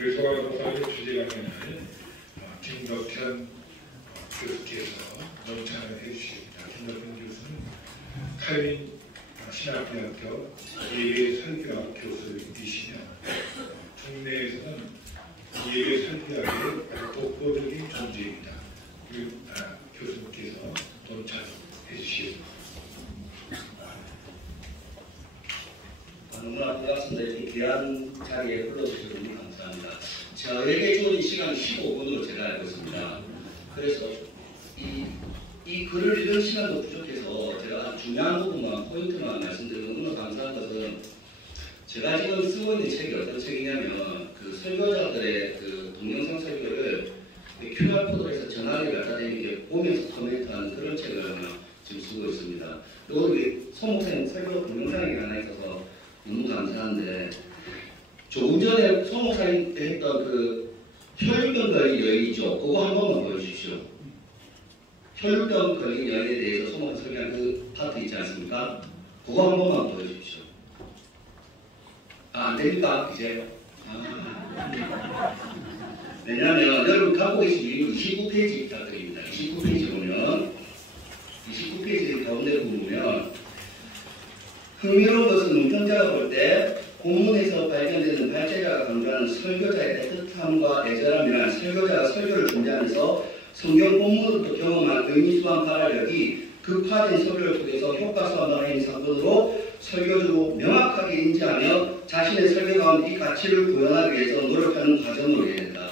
우리 소방공사의 주재관에는 김덕현 교수께서 논찬을 해주십니다. 김덕현 교수는 카이린 신학대학교 예배설교학 교수이시며 국내에서는 예배설교학의 독보적인 존재입니다. 교수님께서 논찬해 주시겠습니다. 너무나 반갑습니다. 이렇게 귀한 자리에 불러주셔서 너무 감사합니다. 저에게 주어진 시간은 15분으로 제가 알고 있습니다. 그래서 이 글을 읽는 시간도 부족해서 제가 중요한 부분만 포인트만 말씀드리고 너무 감사한 것은 제가 지금 쓰고 있는 책이 어떤 책이냐면 그 설교자들의 그 동영상 설교를 QR코드로 해서 전화기를 갖다 대고 보면서 코멘트하는 그런 책을 지금 쓰고 있습니다. 그리고 우리 소 목사님 설교 동영상이 하나 있어서 너무 감사한데 조금 전에 소 목사님 때 했던 그 혈육병 걸린 여인이죠. 그거 한 번만 보여주십시오. 혈육병 걸린 여인에 대해서 소 목사님 설교한 그 파트 있지 않습니까? 그거 한 번만 보여주십시오. 안 됩니까? 이제? 왜냐하면 여러분 갖고 계신 29페이지 부탁드립니다. 29페이지 보면 29페이지 가운데 보면 흥미로운 것은 운전자가 볼 때 본문에서 발견되는 발제자가 강조하는 설교자의 애틋함과 애절함이란 설교자가 설교를 준비하면서 성경 본문으로부터 경험한 의미수한 발화력이 극화된 설교를 통해서 효과성을 하는 사건으로 설교주로 명확하게 인지하며 자신의 설교 가운데 이 가치를 구현하기 위해서 노력하는 과정으로 이해된다.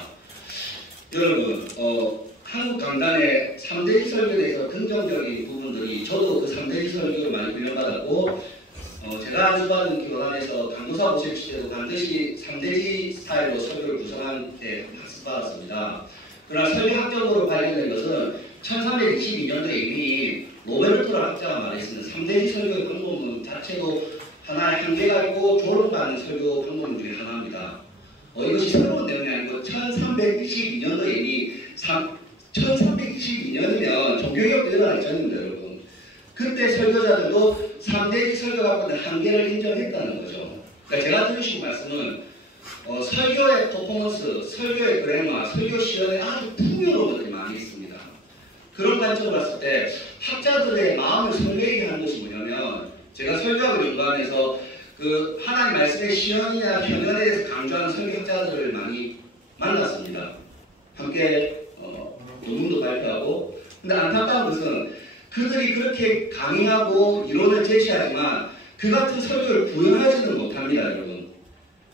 여러분, 한국 강단의 3대지 설교에 대해서 긍정적인 부분들이 저도 그 3대지 설교를 많이 훈련받았고 제가 안수받은 교단에서 강도사 모실 때도 반드시 3대지 스타일로 설교를 구성한 때 학습받았습니다. 그러나 설교학적으로 발견된 것은 1322년도에 이미 로베르토라 학자가 말했습니다. 3대지 설교의 방법은 자체도 하나의 한계가 있고 조롱받는 설교 방법 중에 하나입니다. 이것이 새로운 내용이 아니고 1322년도에 이미 1322년이면 종교개혁도 일어나기 전입니다, 여러분. 그때 설교자들도 3대지 설교가 갖고 있는 한계를 인정했다는 거죠. 그러니까 제가 드리신 말씀은 설교의 퍼포먼스, 설교의 그래마, 설교 시연에 아주 풍요로운 것들이 많이 있습니다. 그런 관점으로 봤을 때 학자들의 마음을 설레게 하는 것이 뭐냐면 제가 설교학을 연구하면서 그 하나님 말씀의 시연이나 현연에 대해서 강조하는 설교학자들을 많이 만났습니다. 함께 논문도 발표하고. 근데 안타까운 것은 그들이 그렇게 강의하고 이론을 제시하지만 그 같은 설교를 구현하지는 못합니다, 여러분.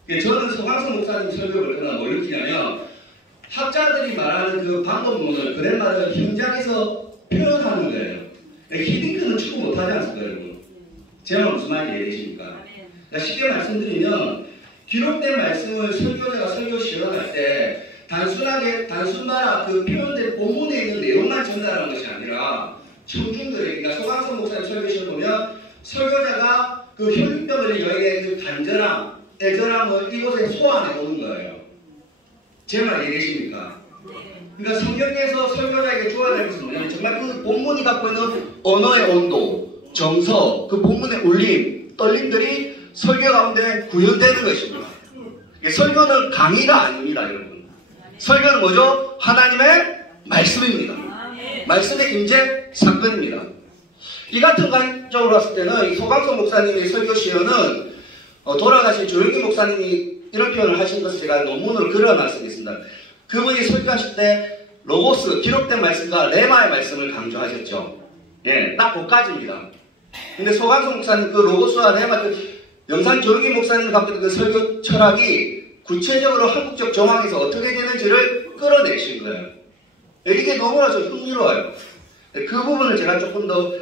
저는 소강성 목사님 설교를 그러나 뭘 느끼냐면 학자들이 말하는 그 방법론을 그랜말을 현장에서 표현하는 거예요. 히딩크는 축구 못하지 않습니까, 여러분? 제 말 무슨 말인지 이해되십니까? 그러니까 쉽게 말씀드리면 기록된 말씀을 설교자가 설교 시연할 때 단순하게 그 표현된 본문에 있는 내용만 전달하는 것이 아니라 청중들에게, 그러니까 소강성 목사님 설교 시연 보면 설교자가 그 혈육병을 여인의 그 간절함, 애절함을 이곳에 소환해 오는 거예요. 제 말 이해되십니까? 그러니까 성경에서 설교자에게 주어야 될 것은 뭐냐면 정말 그 본문이 갖고 있는 언어의 온도, 정서, 그 본문의 울림, 떨림들이 설교 가운데 구현되는 것입니다. 설교는 강의가 아닙니다, 여러분. 설교는 뭐죠? 하나님의 말씀입니다. 말씀의 임재 사건입니다. 이 같은 관점으로 봤을 때는 이 소강성 목사님의 설교 시연은 돌아가신 조영기 목사님이 이런 표현을 하신 것을 제가 논문으로 그려놨습니다. 그분이 설교하실 때 로고스, 기록된 말씀과 레마의 말씀을 강조하셨죠. 예, 딱 그까지입니다. 근데 소강성 목사님 그 로고스와 레마, 그 영산 조영기 목사님 갖고 있는 그 설교 철학이 구체적으로 한국적 정황에서 어떻게 되는지를 끌어내신 거예요. 이게 너무나 좀 흥미로워요. 그 부분을 제가 조금 더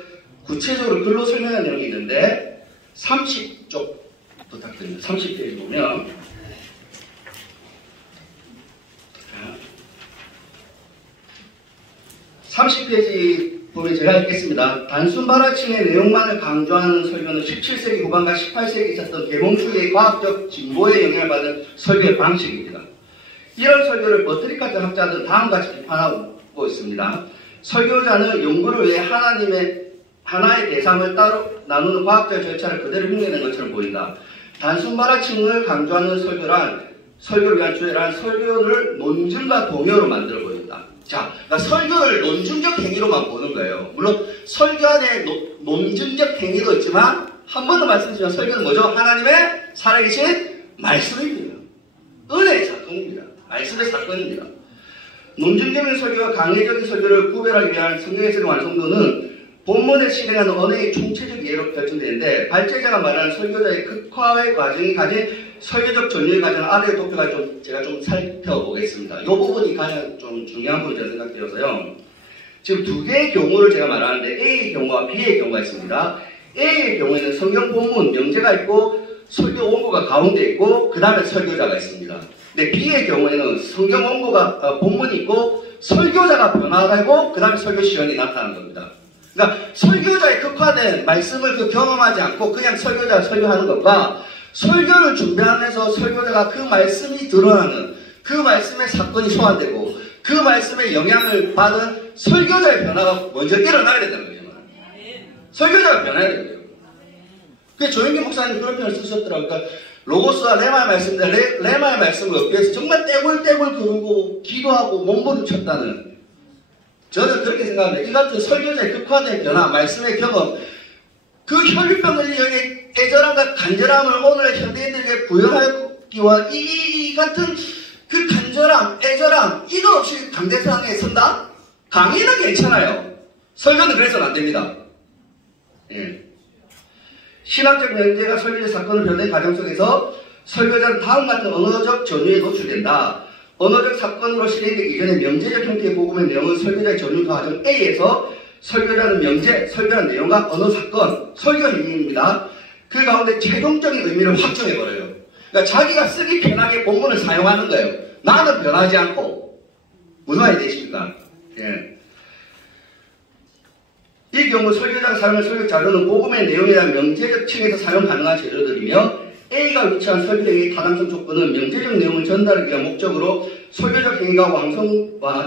구체적으로 글로 설명한 내용이 있는데 30쪽 부탁드립니다. 30페이지 보면 30페이지 보면 제가 읽겠습니다. 단순 발화침의 내용만을 강조하는 설교는 17세기 후반과 18세기에 있었던 계몽주의의 과학적 진보에 영향을 받은 설교의 방식입니다. 이런 설교를 버트릭 같은 학자들은 다음같이 비판하고 있습니다. 설교자는 연구를 위해 하나의 대상을 따로 나누는 과학적 절차를 그대로 흉내낸 것처럼 보인다. 단순 발화침을 강조하는 설교란 설교를 위한 주제란 설교를 논증과 동요로 만들어 보인다. 자, 그러니까 설교를 논증적 행위로만 보는 거예요. 물론 설교 안에 논증적 행위도 있지만 한 번 더 말씀드리면 설교는 뭐죠? 하나님의 살아계신 말씀입니다. 은혜의 사건입니다. 말씀의 사건입니다. 논증적인 설교와 강의적인 설교를 구별하기 위한 성경의 설교 완성도는 본문에 실행하는 언어의 총체적 이해로 결정되는데 발제자가 말하는 설교자의 극화의 과정이 가진 설교적 전율 과정 아래의 도표가 제가 좀 살펴보겠습니다. 이 부분이 가장 좀 중요한 부분이라고 생각되어서요. 지금 두 개의 경우를 제가 말하는데 A의 경우와 B의 경우가 있습니다. A의 경우에는 성경 본문 명제가 있고 설교 원고가 가운데 있고 그 다음에 설교자가 있습니다. 근데 B의 경우에는 성경 원고가 본문이 있고 설교자가 변화되고 그 다음에 설교 시연이 나타나는 겁니다. 그러니까 설교자의 극화된 말씀을 경험하지 않고 그냥 설교자가 설교하는 것과 설교를 준비하면서 설교자가 그 말씀이 드러나는 그 말씀의 사건이 소환되고 그 말씀의 영향을 받은 설교자의 변화가 먼저 일어나야 된다는 거죠. 설교자가 변해야 돼요. 그래서 조영기 목사님 그런 표현을 쓰셨더라고요. 그러니까 로고스와 레마의 말씀인데 레마의 말씀을 얻기 위해서 정말 떼굴떼굴 그러고 기도하고 몸부림쳤다는 저는 그렇게 생각합니다. 이 같은 설교자의 극화된 변화, 말씀의 경험, 그 혈류병을 여기 애절함과 간절함을 오늘 현대인들에게 부여하기와 이 같은 그 간절함, 애절함, 이거 없이 강대상에 선다? 강의는 괜찮아요. 설교는 그래서는 안 됩니다. 예. 신학적 명제가 설교의 사건을 변화된 과정 속에서 설교자는 다음 같은 언어적 전유에 노출된다. 언어적 사건으로 실행되기 이전에 명제적 형태의 복음의 내용은 설교자의 전유 과정 A에서 설교자는 명제, 설교한 내용과 언어 사건, 설교 행위입니다. 그 가운데 최종적인 의미를 확정해버려요. 그러니까 자기가 쓰기 편하게 본문을 사용하는 거예요. 나는 변하지 않고. 무슨 말이 되십니까? 예. 이 경우 설교자가 사용한 설교 자료는 복음의 내용이나 명제적 층에서 사용 가능한 재료들이며 A가 위치한 설교행위의 타당성 조건은 명제적 내용을 전달하기 위한 목적으로 설교적 행위가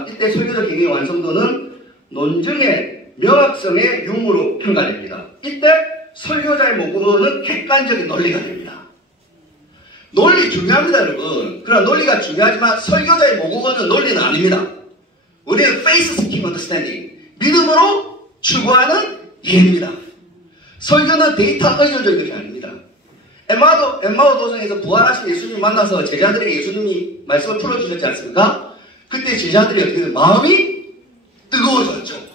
이때 설교적 행위의 완성도는 논증의 명확성의 유무로 평가됩니다. 이때 설교자의 목표는 객관적인 논리가 됩니다. 논리 중요합니다, 여러분. 그러나 논리가 중요하지만 설교자의 모국어는 논리는 아닙니다. 우리는 faith seeking understanding, 믿음으로 추구하는 이해입니다. 설교는 데이터 의존적인 것이 아닙니다. 엠마오 도성에서 부활하신 예수님을 만나서 제자들에게 예수님이 말씀을 풀어주셨지 않습니까? 그때 제자들이 어떻게 돼요? 마음이 뜨거워졌죠.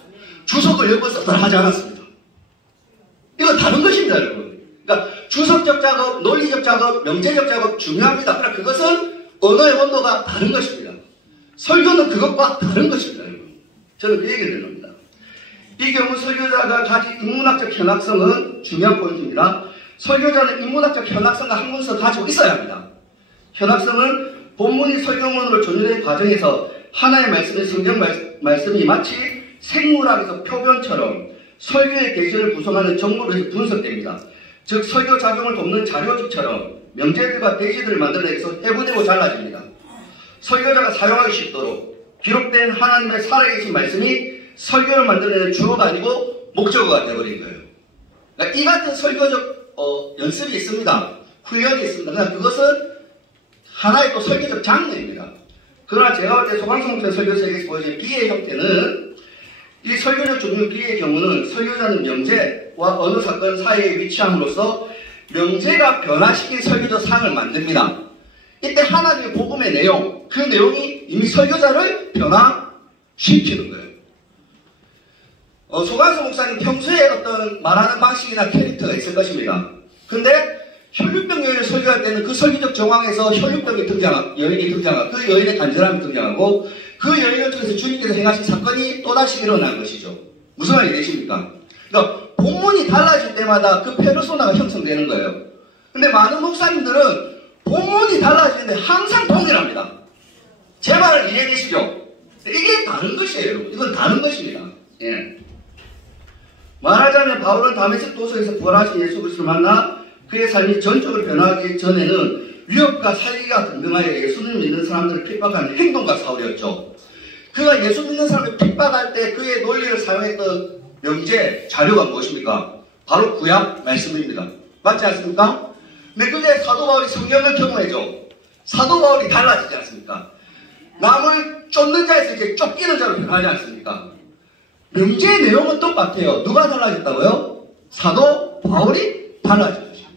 주석을 엮어서 하지 않았습니다. 이건 다른 것입니다, 여러분. 그러니까 주석적 작업, 논리적 작업, 명제적 작업 중요합니다. 그러나 그것은 언어의 온도가 다른 것입니다. 설교는 그것과 다른 것입니다, 여러분. 저는 그 얘기를 드립니다. 이 경우 설교자가 가진 인문학적 현학성은 중요한 포인트입니다. 설교자는 인문학적 현학성과 학문성을 가지고 있어야 합니다. 현학성은 본문이 설교문으로 전유된 과정에서 하나의 말씀의 성경 말씀이 마치 생물학에서 표변처럼 설교의 대신을 구성하는 정보로 분석됩니다. 즉 설교 작용을 돕는 자료집처럼 명제들과 대시들을 만들어내서 해부되고 잘라집니다. 설교자가 사용하기 쉽도록 기록된 하나님의 살아계신 말씀이 설교를 만들어내는 주어가 아니고 목적어가 되어버린 거예요. 그러니까 이 같은 설교적 연습이 있습니다. 훈련이 있습니다. 그러나 그것은 하나의 또 설교적 장르입니다. 그러나 제가 볼 때 소방성태 설교서에서 보여진 B의 형태는 이 설교적 종류 B의 경우는 설교자는 명제와 언어 사건 사이에 위치함으로써 명제가 변화시킨 설교적 상을 만듭니다. 이때 하나님의 복음의 내용, 그 내용이 이미 설교자를 변화시키는 거예요. 소강수 목사님 평소에 어떤 말하는 방식이나 캐릭터가 있을 것입니다. 근데 혈류병 여인을 설교할 때는 그 설교적 정황에서 혈류병이 여인이 등장하고 그 여인의 간절함이 등장하고 그 여인을 통해서 주님께서 행하신 사건이 또다시 일어난 것이죠. 무슨 말이 되십니까? 그러니까 본문이 달라질 때마다 그 페르소나가 형성되는 거예요. 근데 많은 목사님들은 본문이 달라지는데 항상 동일합니다. 제 말을 이해되시죠? 이게 다른 것이에요. 이건 다른 것입니다. 예. 말하자면 바울은 다메섹 도서에서 부활하신 예수 그리스도를 만나 그의 삶이 전적으로 변하기 전에는 위협과 살기가 등등하여 예수를 믿는 사람들을 핍박하는 행동가 사울이었죠. 그가 예수 믿는 사람을 핍박할 때 그의 논리를 사용했던 명제, 자료가 무엇입니까? 바로 구약 말씀입니다. 맞지 않습니까? 근데 그게 사도 바울이 성경을 경험해죠. 사도 바울이 달라지지 않습니까? 남을 쫓는 자에서 이제 쫓기는 자로 변하지 않습니까? 명제의 내용은 똑같아요. 누가 달라졌다고요? 사도 바울이 달라진 것입니다.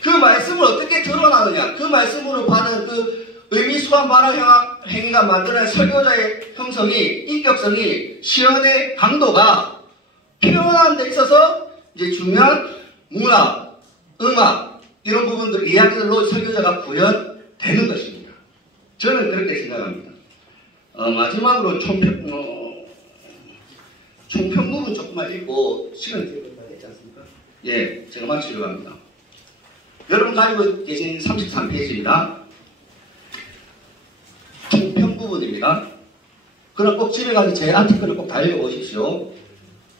그 말씀을 어떻게 드러나느냐? 그 말씀으로 받은 그 의미수한 말한 행위가 만드는 설교자의 형성이, 인격성이, 시연의 강도가 표현하는 데 있어서 이제 중요한 문학, 음악 이런 부분들, 이야기들로 설교자가 구현되는 것입니다. 저는 그렇게 생각합니다. 마지막으로 총평 부분 조금만 읽고 시간이 얼마 되지 않습니까? 예, 제가 마치려고 합니다. 여러분 가지고 계신 33페이지입니다. 총평 부분입니다. 그럼 꼭 집에 가서 제 아티클을 꼭 다 읽어보십시오.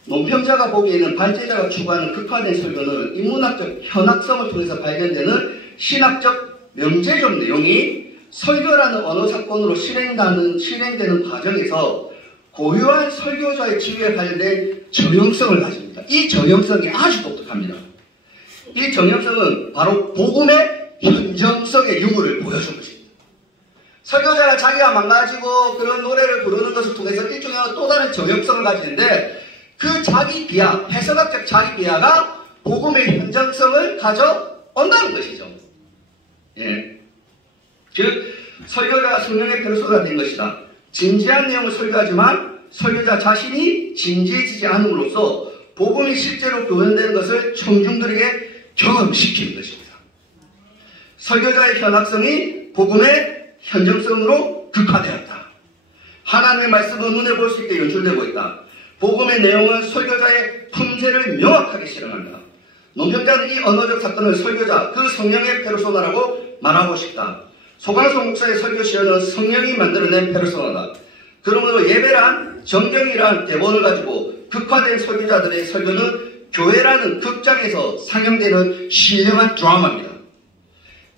논평자가 보기에는 발제자가 추구하는 극화된 설교는 인문학적 현학성을 통해서 발견되는 신학적 명제적 내용이 설교라는 언어 사건으로 실행되는 과정에서 고유한 설교자의 지위에 관련된 정형성을 가집니다. 이 정형성이 아주 독특합니다. 이 정형성은 바로 복음의 현정성의 유무를 보여준 것입니다. 설교자가 자기가 망가지고 그런 노래를 부르는 것을 통해서 일종의 또 다른 정형성을 가지는데 그 자기 비하, 해석학적 자기 비하가 복음의 현정성을 가져온다는 것이죠. 예. 즉 설교자가 성령의 페르소나가 된 것이다. 진지한 내용을 설교하지만 설교자 자신이 진지해지지 않음으로써 복음이 실제로 교현되는 것을 청중들에게 경험시키는 것입니다. 설교자의 현학성이 복음의 현정성으로 극화되었다. 하나님의 말씀은 눈에 볼 수 있게 연출되고 있다. 복음의 내용은 설교자의 품새를 명확하게 실현합니다. 논평자는 이 언어적 사건을 설교자, 그 성령의 페르소나라고 말하고 싶다. 소강성 목사의 설교 시연은 성령이 만들어낸 페르소나다. 그러므로 예배란 정경이란 대본을 가지고 극화된 설교자들의 설교는 교회라는 극장에서 상영되는 신령한 드라마입니다.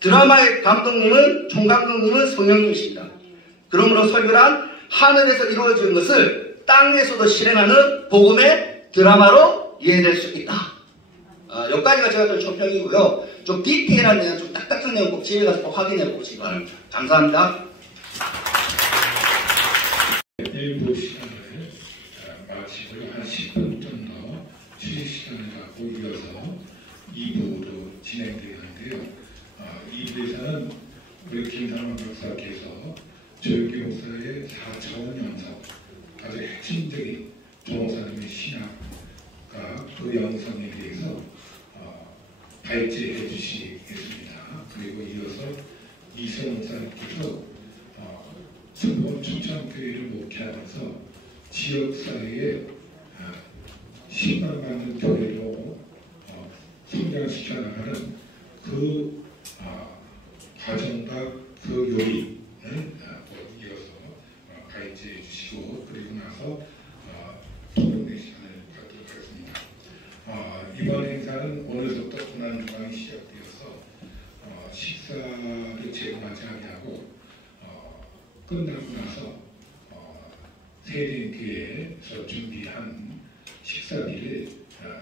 드라마의 감독님은, 총감독님은 성령님이십니다. 그러므로 설교란 하늘에서 이루어지는 것을 땅에서도 실행하는 복음의 드라마로 이해될 수 있다. 여기까지가 제가 좀 총평이고요. 좀 디테일한 내용, 좀 딱딱한 내용 꼭 집에 가서 꼭 확인해 보시기 바랍니다. 감사합니다. 1부 시간을 마치고 한 10분 정도 휴식 시간을 갖고 이어서 2부로 진행되는데요. 2부에서는 우리 김상환 박사께서 조혁기 목사의 4차원 영성, 아주 핵심적인 조목사님의 신학과 그 영성에 대해서 발제해 주시겠습니다. 그리고 이어서 이세 목사님께서 순번 춘천교회를 목회하면서 지역사회에 신망받는 교회로 성장시켜 나가는 그 과정과 그 요리를 이어서 발제해 주시고 그리고 나서 토론회 시간을 갖도록 하겠습니다. 이번 행사는 오늘부터 고난주간이 시작되어서 식사를 제공하지 아니하고 끝나고 나서 세린교회에서 준비한 식사비를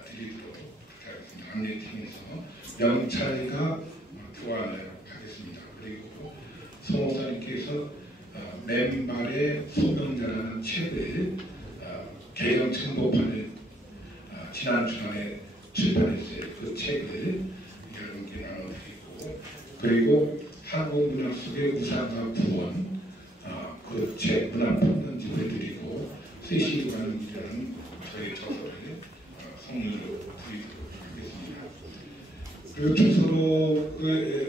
드리도록 하겠습니다. 안내팀에서 명찰과 교환을 하겠습니다. 그리고 성목사님께서 맨발의 소명자라는 책을 개정 첨보판을 지난 주간에 출판했어요. 그 책을 여러분께 나눠드리고 그리고 한국 문학 속의 우상과 구원 그 책 문학 편집 해드리고 세시로 가는 길이라는 저희 저서를 선물로 드리도록 하겠습니다. 그리고 주소로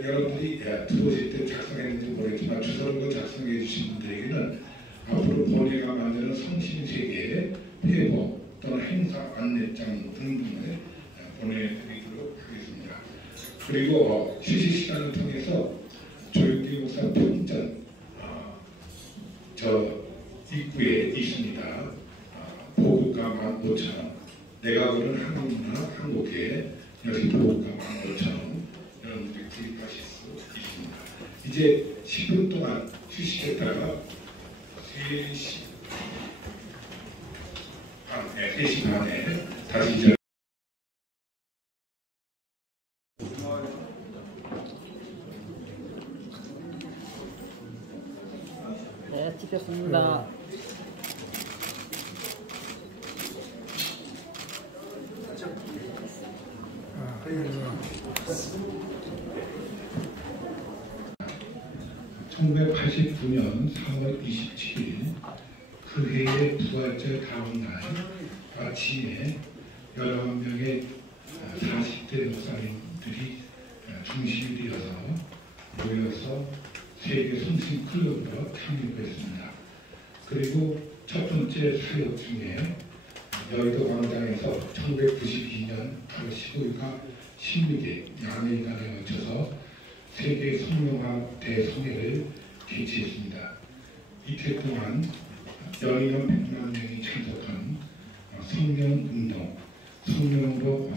여러분들이 들어오실 때 작성했는지 모르겠지만 주소로 작성해 주신 분들에게는 앞으로 본회가 만드는 성신세계 회복 또는 행사 안내장 등등을 보내드리도록 하겠습니다. 그리고 휴식 시간을 통해서 조혁기 목사 평전 저 입구에 있습니다. 보급가 15,000원. 내가 고른 한국문화 한국계 여기 보급가 15,000원. 여러분들이 구입하실 수 있습니다. 이제 10분 동안 휴식했다가 3시 반에 다시 이제 네, 찍겠습니다. (1989년 3월 27일) 그 해의 부활절 다음 날 아침에 11명의 40대 목사님들이 중심이 되어서 모여서 세계 성신 클럽으로 창립했습니다. 그리고 첫 번째 사역 중에 여의도 광장에서 1992년 8월 15일과 16일 양일간에 거쳐서 세계 성령학 대성회를 개최했습니다. 이틀 동안 연이은 100만 명이 참석한 성령운동, 성령으로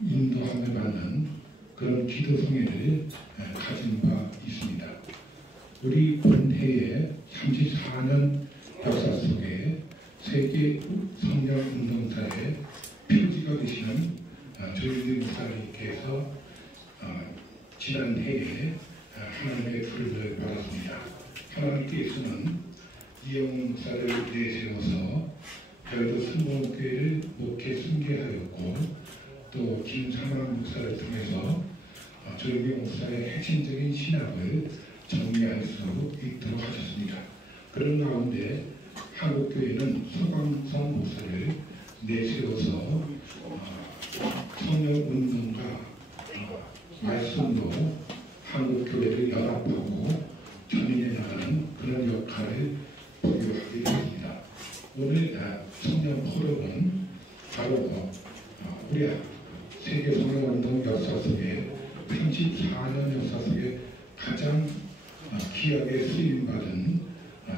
인도함을 받는 그런 기도성회를 가진 바 있습니다. 우리 본회의 34년 역사 속에 세계 성령운동사의 표지가 되시는 조윤기 목사님께서 지난 해에 하나님의 부름을 받았습니다. 하나님께서는 이영훈 목사를 내세워서 여의도 순복음교회를 목회 승계하였고 또 김상환 목사를 통해서 조윤기 목사의 핵심적인 신학을 정리할 수 있도록 하셨습니다. 그런 가운데 한국교회는 서광선 목사를 내세워서 성령운동가 말씀으로 한국교회를 연합하고 견인해 나가는 그런 역할을 부여하게 되었습니다. 오늘 성령 포럼은 바로 우리 세계 성령운동 역사 속에 34년 역사 속에 가장 귀하게 쓰임받은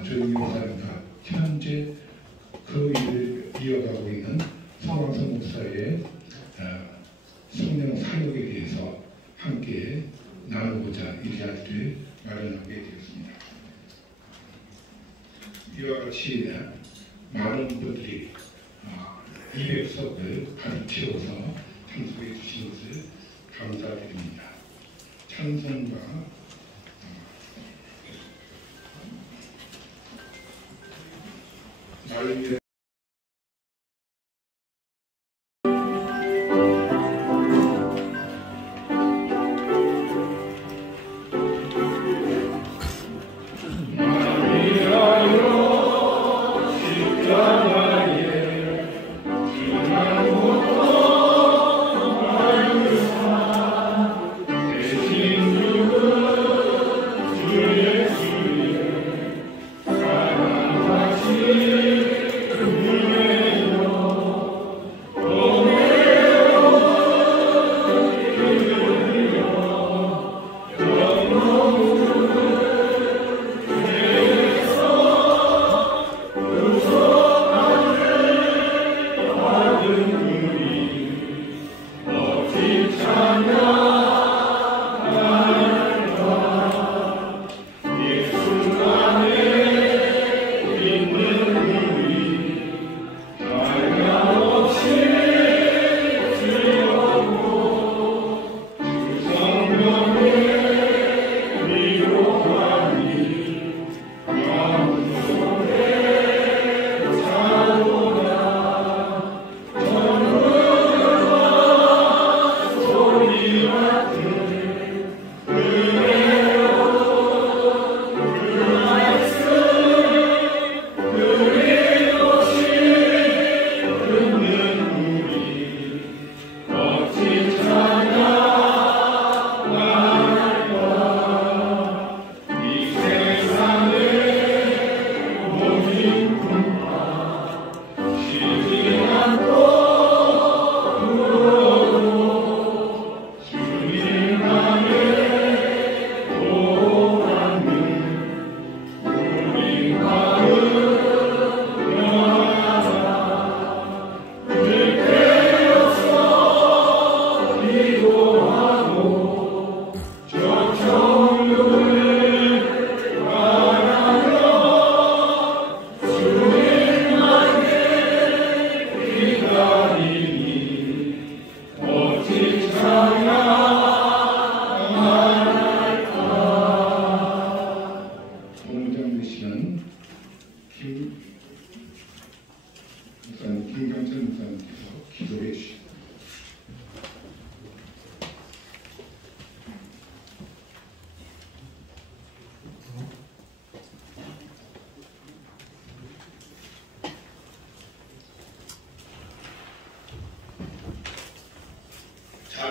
조윤기 목사님과 현재 그 일을 이어가고 있는 서광선 목사의 성령 사역에 대해서 함께 나누고자 이 자리를 마련하게 되었습니다. 이와 같이 많은 분들이 200석을 가득 채워서 참석해 주신 것을 감사드립니다. 찬송과 나를 위해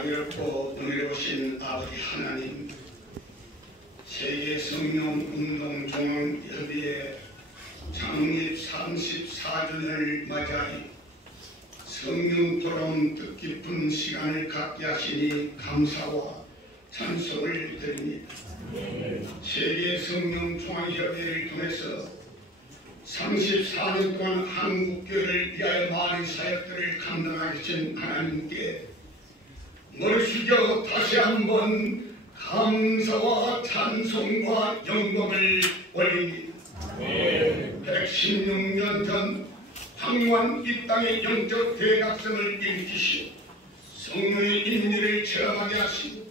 자비롭고 은혜로우신 아버지 하나님, 세계 성령 운동 종합협의회 창립 34주년을 맞이하여 성령 토론 뜻깊은 시간을 갖게 하시니 감사와 찬송을 드립니다. 세계 성령 종합협의회를 통해서 34년 동안 한국교회를 위하여 많은 사역들을 감당하게 된 하나님께 머리 숙여 다시 한번 감사와 찬송과 영광을 올립니다. 116년 전 황무한 이 땅의 영적 대각성을 일으키시고 성령의 임리를 체험하게 하시고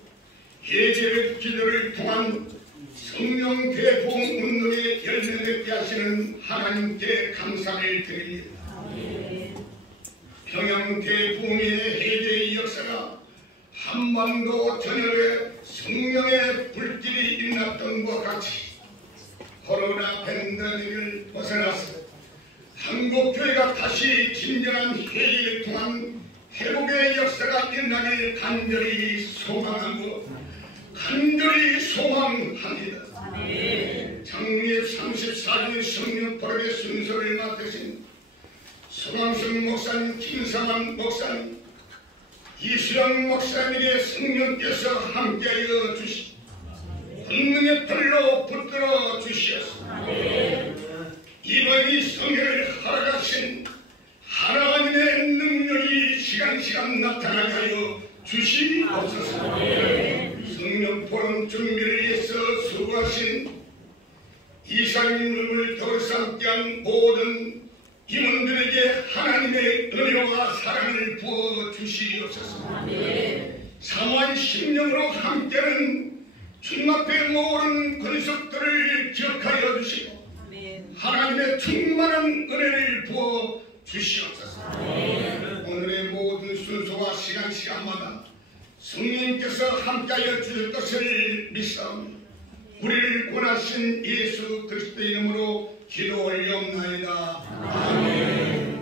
예제의 기도를 통한 성령 대보험 운동에 열매 맺게 하시는 하나님께 감사를 드립니다. 평양 대보험의 해제의 역사가 한반도 전역에 성령의 불길이 일어났던 것과 같이 코로나 팬데믹을 벗어나서 한국교회가 다시 진정한 회의를 통한 회복의 역사가 일어나길 간절히 소망하고 간절히 소망합니다. 창립 34주년 성령 포럼의 순서를 맡으신 소강성 목사님, 김성환 목사님, 이수영 목사님에게 성령께서 함께하여 주시고 권능의 불로 붙들어 주시옵소서. 이번 이 성회를 허락하신 하나님의 능력이 시간시간 나타나게 하여 주시옵소서. 성령 포럼 준비를 위해서 수고하신 이사님을 더불어서 함께한 모든 임원들에게 하나님의 은혜와 사랑을 부어 주시옵소서. 3만 10년으로 함께하는 주님 앞에 모든 권속들을 기억하여 주시고 하나님의 충만한 은혜를 부어 주시옵소서. 오늘의 모든 순서와 시간마다 성령님께서 함께하여 주실 것을 믿사옵니다. 우리를 구원하신 예수 그리스도의 이름으로 기도 올리옵나이다. 아멘.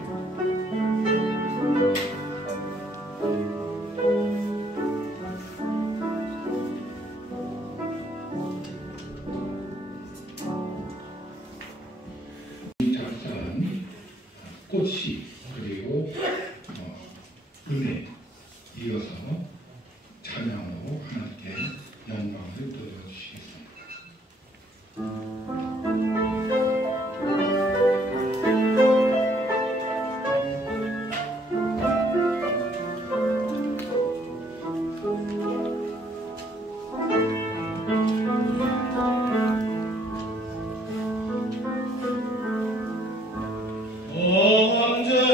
작사한 꽃이 그리고 은혜 이어서 찬양으로 하나님께 영광을 돌려주시겠습니다. 언제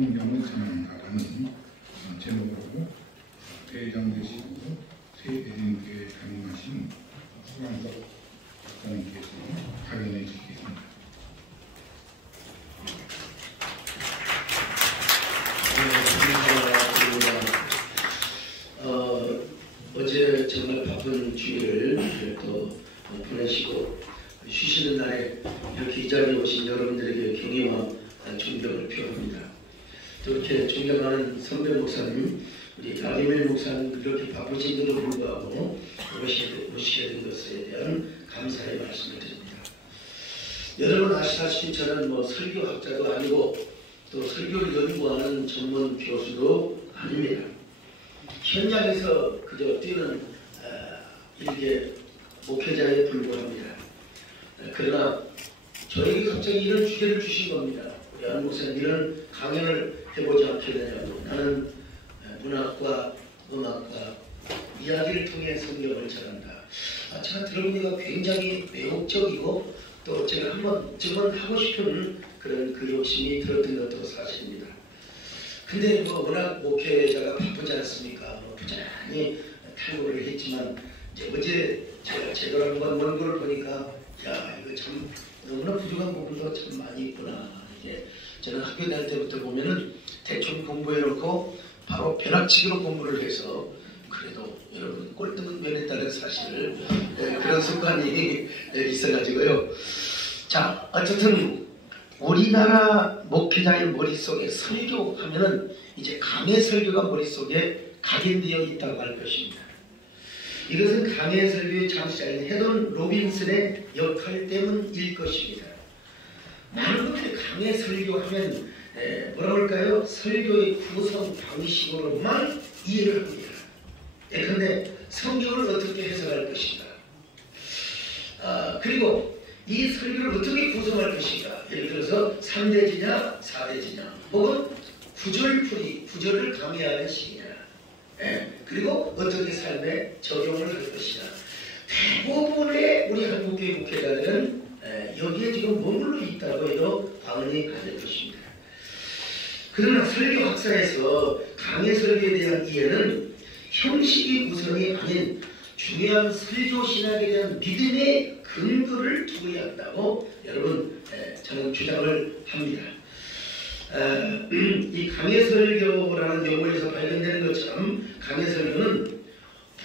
성경을 전한다라는 제목으로 대장되시고 세대인교회 담임하신 수강석 박사님께서 발언해 주시겠습니다. 어제 정말 바쁜 주일을 또 보내시고 쉬시는 날에 이렇게 이 자리에 오신 여러분들에게 경의와 존경을 표합니다. 또 이렇게 존경하는 선배 목사님, 우리 나기밀 목사님 그렇게 바쁘신데도 불구하고 오시게 된 것에 대한 감사의 말씀을 드립니다. 여러분 아시다시피 저는 설교학자도 아니고 또 설교를 연구하는 전문 교수도 아닙니다. 현장에서 그저 뛰는 일개 목회자에 불과합니다. 그러나 저에게 갑자기 이런 주제를 주신 겁니다. 우리 안 목사님 이런 강연을 해보지 않겠느냐고. 나는 문학과 음악과 이야기를 통해 성경을 전한다. 제가 들어보니까 굉장히 매혹적이고 또 제가 한번 증언하고 싶은 그런 그 욕심이 들었던 것도 사실입니다. 근데 워낙 목회자가 바쁘지 않습니까? 부지런히 탈구를 했지만 이제 어제 제가 한번 원고를 보니까 야 이거 참 너무나 부족한 부분도 참 많이 있구나. 이게 저는 학교 다닐 때부터 보면은 대충 공부해놓고 바로 벼락치기로 공부를 해서 그래도 여러분 꼴등은 면했다는 사실 그런 습관이 있어가지고요. 자 어쨌든 우리나라 목회자의 머릿속에 설교하면은 이제 강해 설교가 머릿속에 각인되어 있다고 할 것입니다. 이것은 강해 설교의 창시자인 헤돈 로빈슨의 역할 때문일 것입니다. 많은 분들이 강해 설교하면 뭐라 할까요? 설교의 구성 방식으로만 이해를 합니다. 그런데 성경을 어떻게 해석할 것인가? 그리고 이 설교를 어떻게 구성할 것인가? 예를 들어서 3대지냐 4대지냐 혹은 구절풀이, 구절을 강의하는 식이냐 그리고 어떻게 삶에 적용을 할 것이냐. 대부분의 우리 한국교회 목회자들은 여기에 지금 머물러 있다고 해도 과언이 아닐 것입니다. 그러나 설교학사에서 강해 설교에 대한 이해는 형식이 우선이 아닌 중요한 설교신학에 대한 믿음의 근거를 두어야 한다고 여러분 저는 주장을 합니다. 이 강해설교라는 용어에서 발견되는 것처럼 강해설교는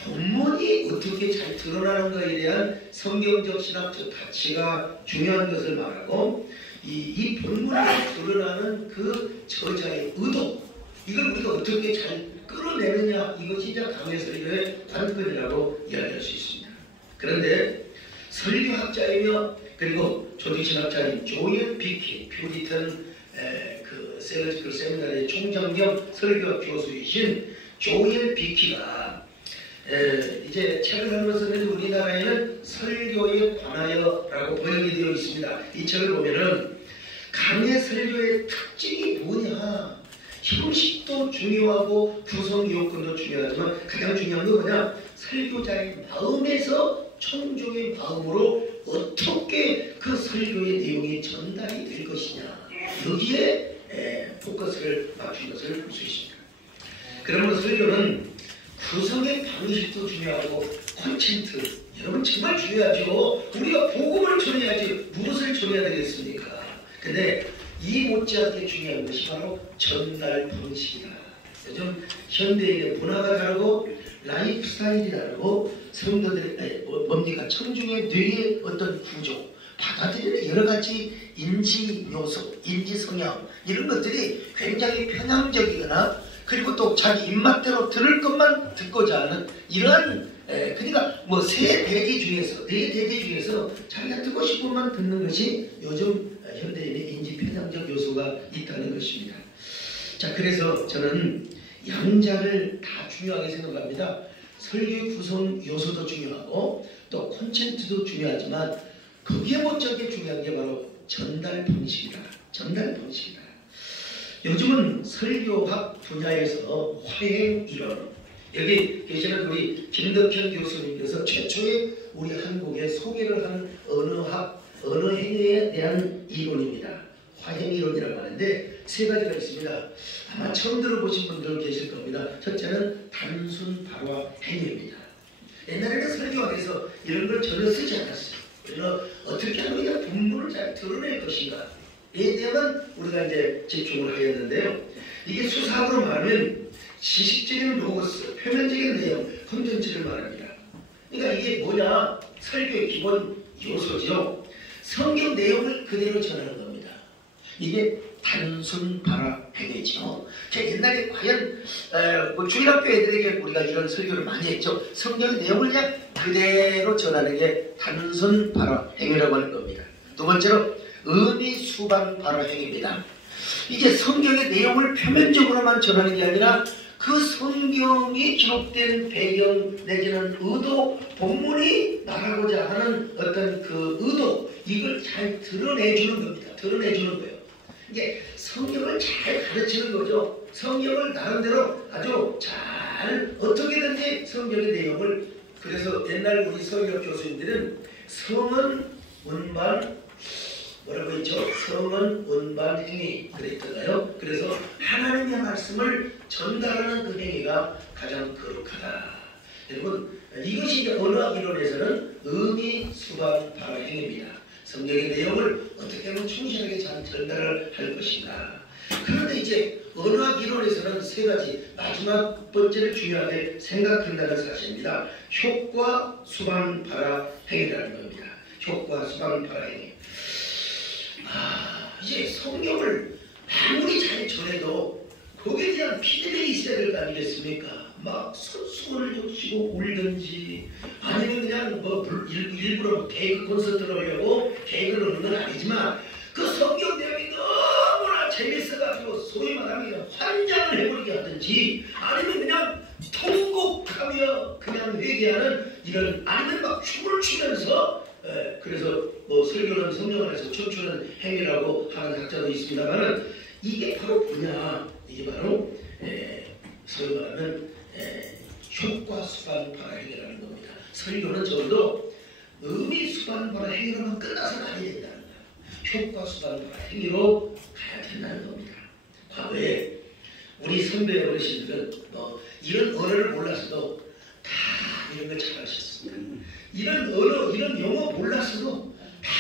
본문이 어떻게 잘 드러나는가에 대한 성경적 신학적 가치가 중요한 것을 말하고 이 본문에 드러나는 그 저자의 의도 이걸 우리가 어떻게 잘 끌어내느냐 이것이 이제 강해설교의 관건이라고 이야기할 수 있습니다. 그런데 설교학자이며 그리고 조직신학자인 조엘 비키 퓨리턴 그 세러지컬 세미나리의 총장 겸 설교학 교수이신 조엘 비키가 이제 책을 한번 썼는데 우리나라에는 설교에 관하여라고 번역이 되어 있습니다. 이 책을 보면은 강해 설교의 특징이 뭐냐? 형식도 중요하고 구성 요건도 중요하지만 가장 중요한 건 뭐냐? 설교자의 마음에서 청중의 마음으로 어떻게 그 설교의 내용이 전달이 될 것이냐 여기에 포커스를 맞춘 것을 볼 수 있습니다. 그러므로 설교는 구성의 방식도 중요하고 콘텐츠 여러분 정말 중요하죠. 우리가 복음을 전해야지 무엇을 전해야 되겠습니까? 근데 이 못지않게 중요한 것이 바로 전달 방식이다. 요즘 현대인의 문화가 다르고 라이프 스타일이 다르고 성도들의 뭡니까 청중의 뇌의 어떤 구조 받아들이는 여러 가지 인지 요소, 인지 성향 이런 것들이 굉장히 편향적이거나 그리고 또 자기 입맛대로 들을 것만 듣고자 하는 이러한 그러니까 뭐 세 대지 중에서 네 대지 중에서 자기가 듣고 싶은 것만 듣는 것이 요즘 현대인의 인지 편향적 요소가 있다는 것입니다. 자 그래서 저는 양자를 다 중요하게 생각합니다. 설교 구성 요소도 중요하고 또 콘텐츠도 중요하지만 거기에 못지않게 중요한 게 바로 전달 방식이다. 전달 방식이다. 요즘은 설교학 분야에서 화행 이론 여기 계시는 우리 김덕현 교수님께서 최초의 우리 한국에 소개를 한 언어학, 언어행위에 대한 이론입니다. 화행 이론이라고 하는데 세 가지가 있습니다. 아마 처음 들어보신 분들 계실 겁니다. 첫째는 단순 발화 행위입니다. 옛날에는 설교학에서 이런 걸 전혀 쓰지 않았어요. 그래서 어떻게 하면 그냥 본문을 잘 드러낼 것인가 이에 대한 우리가 이제 집중을 하였는데요. 이게 수사학으로 말하면 지식적인 로고스, 표면적인 내용, 콘텐츠를 말합니다. 그러니까 이게 뭐냐? 설교의 기본 요소죠. 성경 내용을 그대로 전하는 겁니다. 이게 단순 발화 행위죠. 옛날에 과연 주일학교 애들에게 우리가 이런 설교를 많이 했죠. 성경의 내용을 그냥 그대로 전하는 게 단순 발화 행위라고 하는 겁니다. 두 번째로 의미 수반 발화 행위입니다. 이게 성경의 내용을 표면적으로만 전하는 게 아니라 그 성경이 기록된 배경 내지는 의도, 본문이 말하고자 하는 어떤 그 의도, 이걸 잘 드러내주는 겁니다. 드러내주는 거예요. 이게 성경을 잘 가르치는 거죠. 성경을 나름대로 아주 잘 어떻게든지 성경의 내용을, 그래서 옛날 우리 성경 교수님들은 성은 원반, 뭐라고 했죠? 성은 원반 행위 그랬잖아요. 그래서 하나님의 말씀을 전달하는 그 행위가 가장 거룩하다. 여러분, 이것이 이제 언어학 이론에서는 의미 수반 발화 행위입니다. 성경의 내용을 어떻게 하면 충실하게 잘 전달을 할 것인가. 그런데 이제 언어학 이론에서는 세 가지 마지막 번째를 중요하게 생각한다는 사실입니다. 효과 수반 발화 행위라는 겁니다. 효과 수반 발화 행위. 이제 성경을 아무리 잘 전해도 거기에 대한 피드백이 있어야 될 거 아니겠습니까? 막 손을 적시고 울든지 아니면 그냥 뭐 일부러 개그 콘서트를 하려고 개그를 하는 건 아니지만 그 성경 내용이 너무나 재밌어가지고 소위 말하면 환장을 해버리게 하든지 아니면 그냥 통곡하며 그냥 회개하는 이런, 아니면 막 춤을 추면서 그래서 뭐 설교는 성경 안에서 춤추는 행위라고 하는 학자도 있습니다만 이게 바로 뭐냐? 이게 바로 소위 말하면 효과 수반 발화 행위라는 겁니다. 설교는 적어도 의미 수반 발화 행위로만 끝나서는 아니야 된다는 거예요. 효과 수반 발화 행위로 가야 된다는 겁니다. 과거에 우리 선배 어르신들은 이런 언어를 몰라서도 다 이런 걸 잘하셨습니다. 이런 언어, 이런 영어 몰랐어도 다,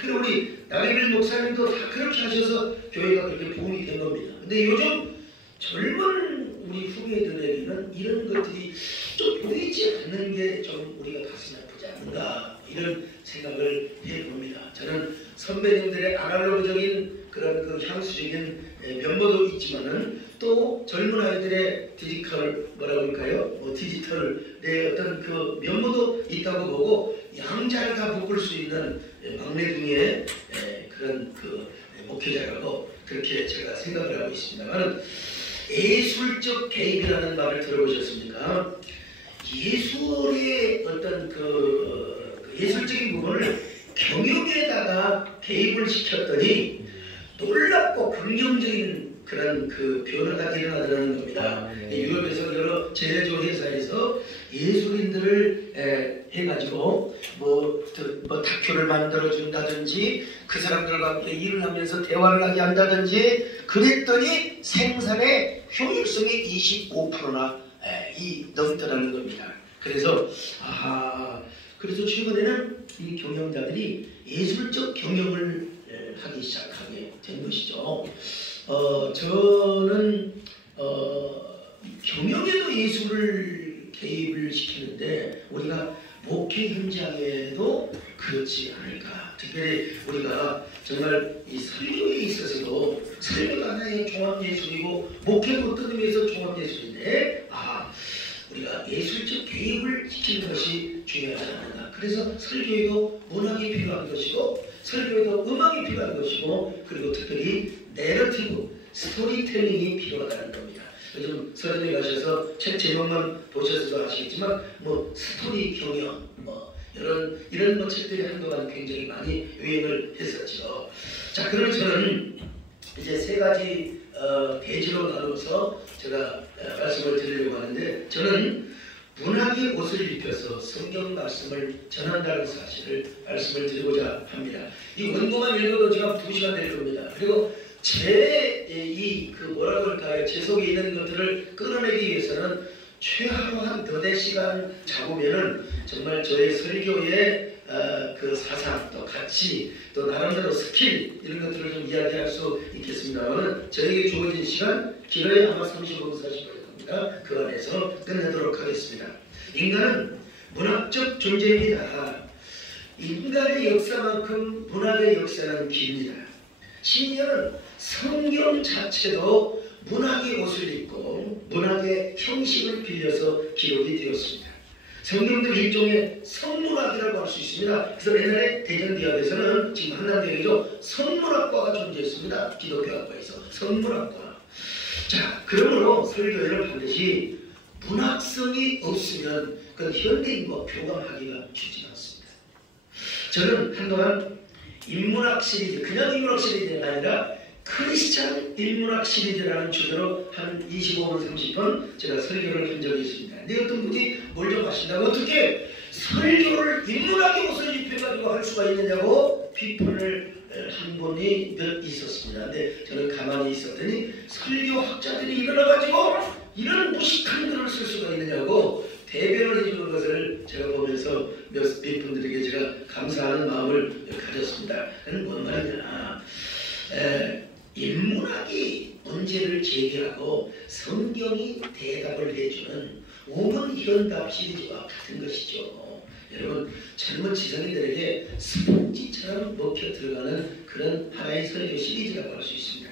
그래 우리 나래길 목사님도 다 그렇게 하셔서 교회가 그렇게 부흥이 된 겁니다. 근데 요즘 젊은 우리 후배들에게는 이런 것들이 좀 보이지 않는 게 좀 우리가 가슴이 아프지 않는가, 이런 생각을 해봅니다. 저는 선배님들의 아날로그적인 그런 그 향수적인 면모도 있지만은 또 젊은 아이들의 디지털 뭐라고 할까요? 디지털의 어떤 그 면모도 있다고 보고 양잘 다 묶을 수 있는 막내둥이의 그런 그 목회자라고 그렇게 제가 생각을 하고 있습니다만, 예술적 개입이라는 말을 들어보셨습니까? 예술의 어떤 그 예술적인 부분을 경영에다가 개입을 시켰더니 놀랍고 긍정적인 그런 그 변화가 일어나더라는 겁니다. 유럽에서 여러 제조 회사에서 예술인들을 해가지고 뭐 다큐를 만들어 준다든지 그 사람들과 함께 일을 하면서 대화를 하게 한다든지 그랬더니 생산의 효율성이 25%나 넘더라는 겁니다. 그래서 그래서 최근에는 이 경영자들이 예술적 경영을 하기 시작하게 된 것이죠. 저는 경영에도 예술을 개입을 시키는데 우리가 목회 현장에도 그렇지 않을까. 특별히 우리가 정말 이 설교에 있어서도 설교가 하나의 종합예술이고 목회도 어떤 의미에서 종합예술인데 우리가 예술적 개입을 시키는 것이 중요하지 않는가. 그래서 설교에도 문학이 필요한 것이고 설교에도 음악이 필요한 것이고 그리고 특별히 내러티브, 스토리텔링이 필요하다는 겁니다. 요즘 서점에 가셔서 책 제목만 보셔서도 아시겠지만 뭐 스토리 경영 이런 책들이 한동안 굉장히 많이 유행을 했었죠. 자, 그럼 저는 이제 세 가지 대지로 나눠서 제가 말씀을 드리려고 하는데, 저는 문학의 옷을 입혀서 성경 말씀을 전한다는 사실을 말씀을 드리고자 합니다. 이 원고만 읽어도 제가 2시간 될 겁니다. 그리고 뭐라고 할까요? 제 속에 있는 것들을 끌어내기 위해서는 최하로 한 4-4시간 잡으면은 정말 저의 설교의 그 사상, 또 가치, 또 나름대로 스킬 이런 것들을 좀 이야기할 수 있겠습니다만 저에게 주어진 시간 길어야 아마 35분 40분 겁니다. 그 안에서 끝내도록 하겠습니다. 인간은 문학적 존재입니다. 인간의 역사만큼 문학의 역사는 깁니다. 심지어는 성경 자체도 문학의 옷을 입고 문학의 형식을 빌려서 기록이 되었습니다. 성경도 일종의 성문학이라고 할 수 있습니다. 그래서 옛날에 대전대학에서는 지금 한남대학이죠. 성문학과가 존재했습니다. 기독교학과에서 성문학과. 자, 그러므로 설교회는 반드시 문학성이 없으면 그건 현대인과 교감하기가 쉽지 않습니다. 저는 한동안 인문학 시리즈, 그냥 인문학 시리즈가 아니라 크리스찬 인문학 시리즈라는 주제로 한 25분 30분 제가 설교를 한 적이 있습니다. 근데 어떤 분이 뭘 좀 하신다고 어떻게 설교를 인문학의 옷을 입혀가지고 할 수가 있느냐고 비판을 한 분이 몇 있었습니다. 근데 저는 가만히 있었더니 설교학자들이 일어나가지고 이런 무식한 글을 쓸 수가 있느냐고 대변을 해주는 것을 제가 보면서 몇 분들에게 제가 감사하는 마음을 가졌습니다. 그건 뭔 말이냐. 인문학이 문제를 제기하고 성경이 대답을 해주는 우문현답 시리즈와 같은 것이죠. 여러분 젊은 지성인들에게 스펀지처럼 먹혀 들어가는 그런 하나의 설교 시리즈라고 할 수 있습니다.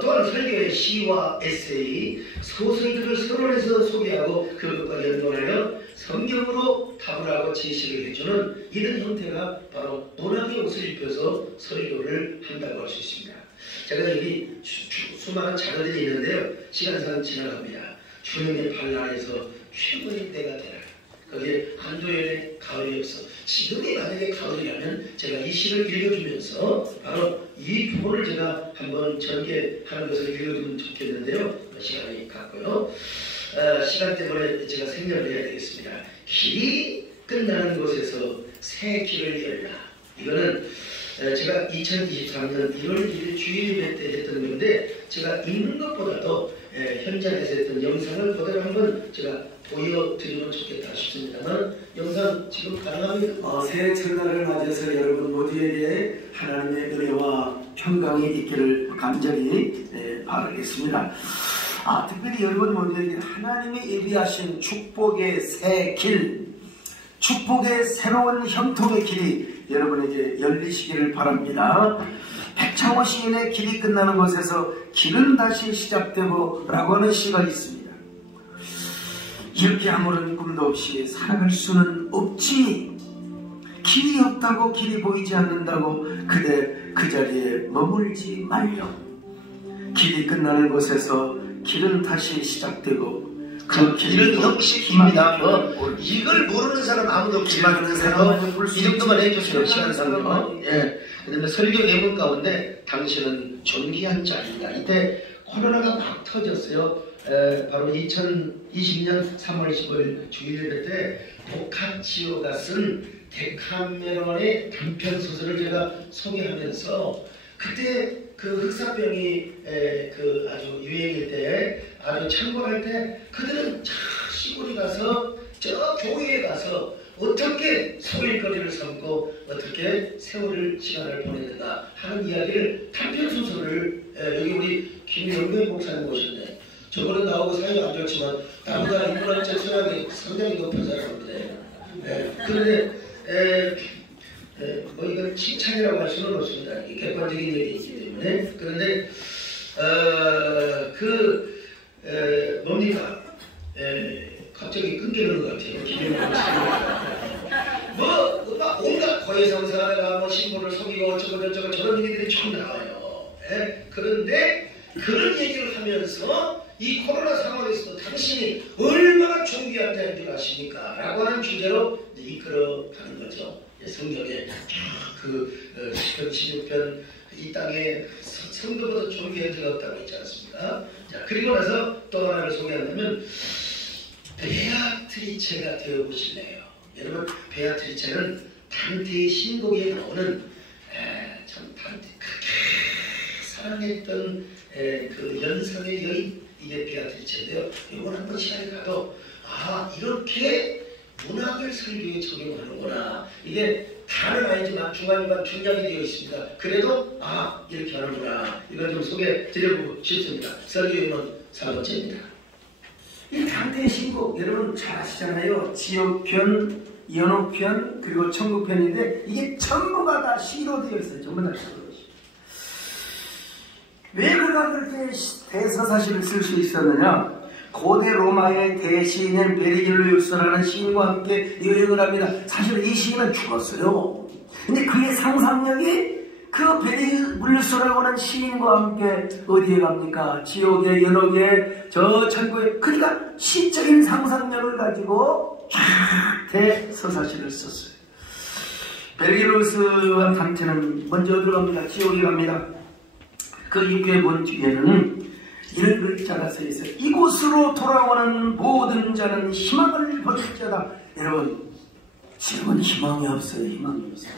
또한 설교의 시와 에세이, 소설들을 서론에서 소개하고 그것과 연관하여 성경으로 답을 하고 제시를 해주는 이런 형태가 바로 문학의 옷을 입혀서 설교를 한다고 할 수 있습니다. 제가 여기 수많은 자료들이 있는데요. 시간상 지나갑니다. 주님의 반란에서 최고의 때가 되라. 거기에 안도현의 가을이 없어. 지금이 만약에 가을이라면 제가 이 시를 읽어주면서 바로 이 부분을 제가 한번 전개하는 것을 읽어주면 좋겠는데요. 시간이 갔고요. 시간 때문에 제가 생략을 해야 되겠습니다. 길이 끝나는 곳에서 새 길을 열라. 이거는 제가 2023년 1월 1일 주일 예배 때 했던 건데 제가 읽는 것보다도 현장에서 했던 영상을 그대로 한번 제가 보여드리면 좋겠다 싶습니다만 영상 지금 가능합니다. 새해 첫날을 맞아서 여러분 모두에게 하나님의 은혜와 평강이 있기를 간절히 바라겠습니다. 특별히 여러분 모두에게 하나님이 예비하신 축복의 새 길, 축복의 새로운 형통의 길이 여러분에게 열리시기를 바랍니다. 백창호 시인의 길이 끝나는 곳에서 길은 다시 시작되고 라고 하는 시가 있습니다. 이렇게 아무런 꿈도 없이 살아갈 수는 없지. 길이 없다고 길이 보이지 않는다고 그대 그 자리에 머물지 말려. 길이 끝나는 곳에서 길은 다시 시작되고 그 길은 형식입니다. 이걸 모르는 사람 아무도 없지만 이 정도만 해주세요. 시간상요. 그다음에 설교 예문 가운데 당신은 존귀한 자입니다. 이때 코로나가 막 터졌어요. 바로 2020년 3월 15일 주일 예배 때 보카치오가 쓴 데카메론의 단편 소설을 제가 소개하면서 그때 그 흑사병이 그 아주 유행일 때 아주 창궐할 때 그들은 저 시골에 가서 저 교회에 가서 어떻게 소일거리를 삼고 어떻게 세월을 시간을 보냈는가 하는 이야기를 단편 소설을 여기 우리 김영배 목사님 오셨네. 저번에 나오고 사이가 안 좋지만 나보다 인문학적 소양이 상당히 높은 사람인데 그런데 뭐 이건 칭찬이라고 할 수는 없습니다. 이 객관적인 얘기이기 때문에. 그런데 뭡니까? 갑자기 끊기는 것 같아요. 뭐 온갖 고해성사가 뭐 신부를 속이고 어쩌고 저쩌고 저런 얘기들이 좀 나와요. 그런데 그런 얘기를 하면서 이 코로나 상황에서도 당신이 얼마나 존귀한 자인 줄 아십니까? 라고 하는 주제로 이끌어가는 거죠. 성경에 그 10편, 16편 이 땅에 성도보다 존귀한 자가 없다고 있지 않습니까? 자, 그리고 나서 또 하나를 소개한다면 베아트리체가 되어보실래요? 여러분 베아트리체는 단테의 신곡에 나오는 참 단테 사랑했던 그 연상의 여인, 이게 비아트리체인데요. 이건 한번 시간이 가도 이렇게 문학을 설교에 적용하는구나. 이게 다는 아니지만 중간중간 중장이 되어 있습니다. 그래도 이렇게 하는구나. 이걸 좀 소개해 드리고 싶습니다. 설교인은 4번째입니다. 이 단테의 신곡 여러분 잘 아시잖아요. 지옥편, 연옥편, 그리고 천국편인데 이게 전부가 다 시로 되어 있어요. 전부 다 시로. 왜 그가 그렇게 대서사시를 쓸 수 있었느냐? 고대 로마의 대시인인 베르길루스라는 시인과 함께 여행을 합니다. 사실 이 시인은 죽었어요. 근데 그의 상상력이 그 베르길루스라고 하는 시인과 함께 어디에 갑니까? 지옥에, 연옥에, 저 천국에. 그러니까 시적인 상상력을 가지고 대서사시를 썼어요. 베르길루스와 단테는 먼저 들어갑니다. 지옥에 갑니다. 그 입구의 문 뒤에는 이런 글자가 써 있어요. 이곳으로 돌아오는 모든 자는 희망을 버릴지어다. 여러분, 지금은 희망이 없어요. 희망이 없어요.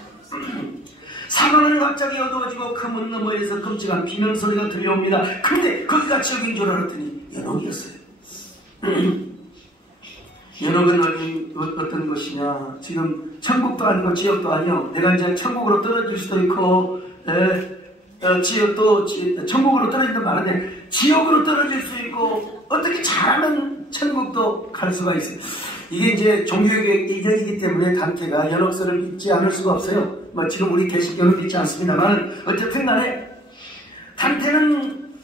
사방은 갑자기 어두워지고 그 문 너머에서 끔찍한 비명소리가 들려옵니다. 근데 거기가 지옥인 줄 알았더니 연옥이었어요. 연옥은 어떤 것이냐? 지금 천국도 아니고 지옥도 아니요. 내가 이제 천국으로 떨어질 수도 있고 지옥도 천국으로 떨어지든 말하는데 지옥으로 떨어질 수 있고 어떻게 잘하면 천국도 갈 수가 있어요. 이게 이제 종교의 이적이기 때문에 단테가 연옥설을 믿지 않을 수가 없어요. 지금 우리 개신교는 믿지 않습니다만 어쨌든 간에 단테는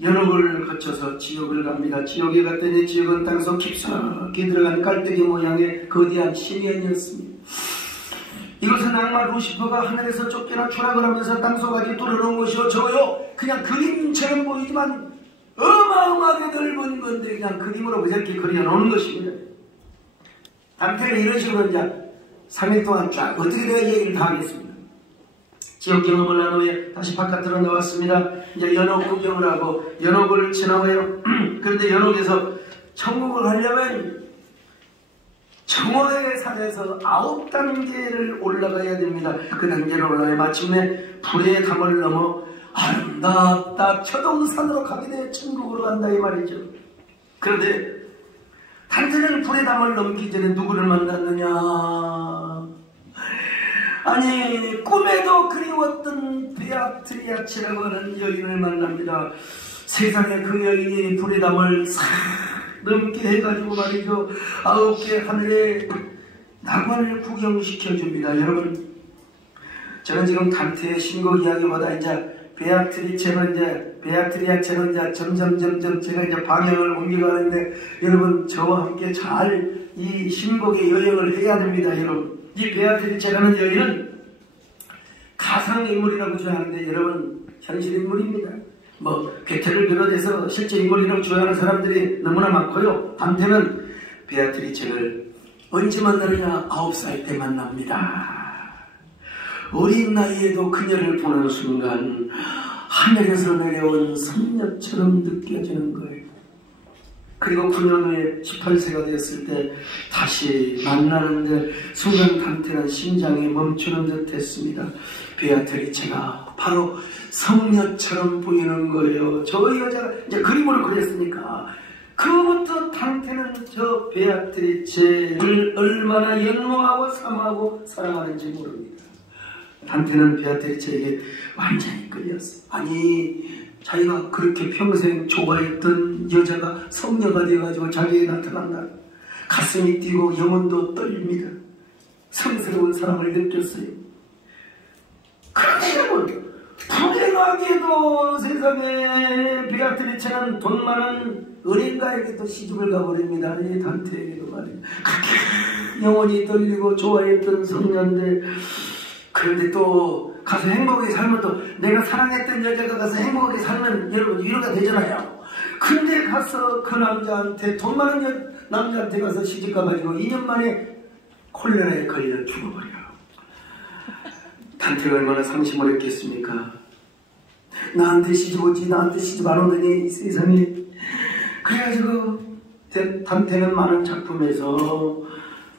연옥을 거쳐서 지옥을 갑니다. 지옥에 갔더니 지옥은 땅속 깊숙이 들어간 깔때기 모양의 거대한 심연이었습니다. 이것은 악마 루시퍼가 하늘에서 쫓겨나 추락을 하면서 땅속까지 뚫어놓은 것이요. 저거요 그냥 그림처럼 보이지만 어마어마하게 넓은 건데 그냥 그림으로 그렇게 그려놓은 것입니다. 단테는 이런 식으로 이제 3일 동안 쫙 어떻게 내가 얘기를 다 하겠습니다. 지옥 경험을 한 후에 다시 바깥으로 나왔습니다. 이제 연옥 구경을 하고 연옥을 지나와요. 그런데 연옥에서 천국을 가려면 청호의 산에서 9단계를 올라가야 됩니다. 그 단계를 올라가야 마침내 불의 담을 넘어 아름답다 초동산으로 가게 되어 천국으로 간다 이 말이죠. 그런데 단테는 불의 담을 넘기 전에 누구를 만났느냐? 아니 꿈에도 그리웠던 베아트리아체라고 하는 여인을 만납니다. 세상에 그 여인이 불의 담을 싹 넘게 해가지고 말이죠. 9개 하늘에 나관을 구경시켜줍니다. 여러분, 저는 지금 단테의 신곡 이야기보다 이제 베아트리아체는 이제 점점 제가 이제 방향을 옮겨가는데 여러분 저와 함께 잘 이 신곡의 여행을 해야 됩니다. 여러분, 이 베아트리아체라는 여인은 가상인물이라고 주장하는데 여러분 현실인물입니다. 괴테를 비롯해서 실제 인물이라고 주장하는 사람들이 너무나 많고요. 단테는 베아트리체를 언제 만나느냐? 9살 때 만납니다. 어린 나이에도 그녀를 보는 순간 하늘에서 내려온 선녀처럼 느껴지는 거예요. 그리고 9년 후에 18세가 되었을 때 다시 만나는데 순간 단테는 심장이 멈추는 듯 했습니다. 베아트리체가 바로 성녀처럼 보이는 거예요. 저 여자가 이제 그림으로 그렸으니까 그부터 단테는 저 베아트리체를 얼마나 연모하고 사모하고 사랑하는지 모릅니다. 단테는 베아트리체에게 완전히 끌렸어. 아니 자기가 그렇게 평생 좋아했던 여자가 성녀가 되어가지고 자기에게 나타난다. 가슴이 뛰고 영혼도 떨립니다. 성스러운 사랑을 느꼈어요. 그런데 여러분, 불행하게도 세상에 베아트리체는 돈 많은 은행가에게도 시집을 가버립니다. 이 단테에게도 말이에요. 그렇게 영혼이 떨리고 좋아했던 성녀인데 그런데 또 가서 행복하게 살면 또 내가 사랑했던 여자가 가서 행복하게 살면 여러분 위로가 되잖아요. 근데 가서 그 남자한테 돈 많은 남자한테 가서 시집 가가지고 2년 만에 콜레라에 걸려 죽어버려요. 단테가 얼마나 상심을 했겠습니까? 나한테 시집 오지 나한테 시집 안 오더니 세상에. 그래가지고 단테는 많은 작품에서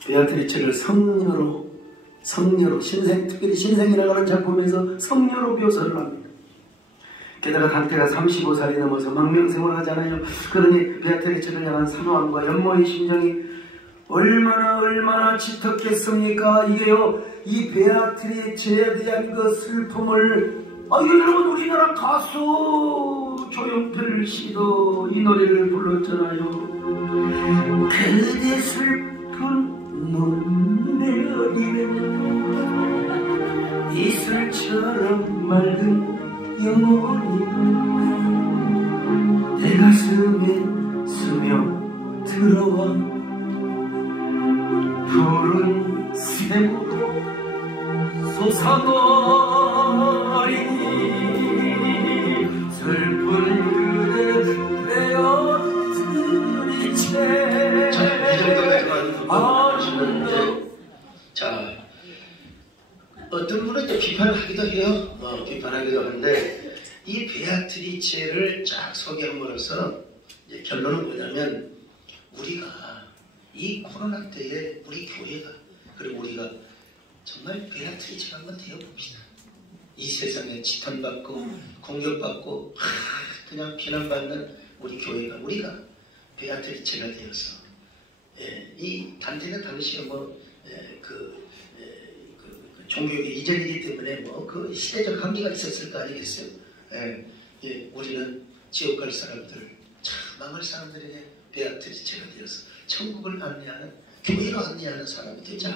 베아트리체를 성녀로 특별히 신생이라고 하는 작품에서 성녀로 묘사를 합니다. 게다가 단테가 35살이 넘어서 망명생활을 하잖아요. 그러니 베아트리체를 향한 사모함과 연모의 심정이 얼마나 짙었겠습니까? 이게요, 이 베아트리체에 대한 그 슬픔을 여러분, 우리나라 가수 조용필 씨도 이 노래를 불렀잖아요. 그대 슬픈 눈에 어리는 이슬처럼 맑은 영혼이 내 가슴에 스며 들어와 푸른 샘으로 솟아버리니 슬픈 그대 베아트리체. 자, 이 정도까지만 자, 어떤 분은 이제 비판을 하기도 해요. 비판하기도 하는데, 이 베아트리체를 쫙 소개함으로써 이제 결론은 뭐냐면, 우리가 이 코로나 때에 우리 교회가, 그리고 우리가 정말 베아트리체가 한번 되어봅시다. 이 세상에 지탄받고 공격받고 그냥 비난받는 우리 교회가, 우리가 베아트리체가 되어서, 이 단체는 당시에 종교의 이전이기 때문에 그 시대적 한계가 있었을 거 아니겠어요? 우리는 지옥 갈 사람들, 참 망할 사람들에게 베아트리체가 되어서 천국을 안내하는, 교회로 안내하는 사람이 되자.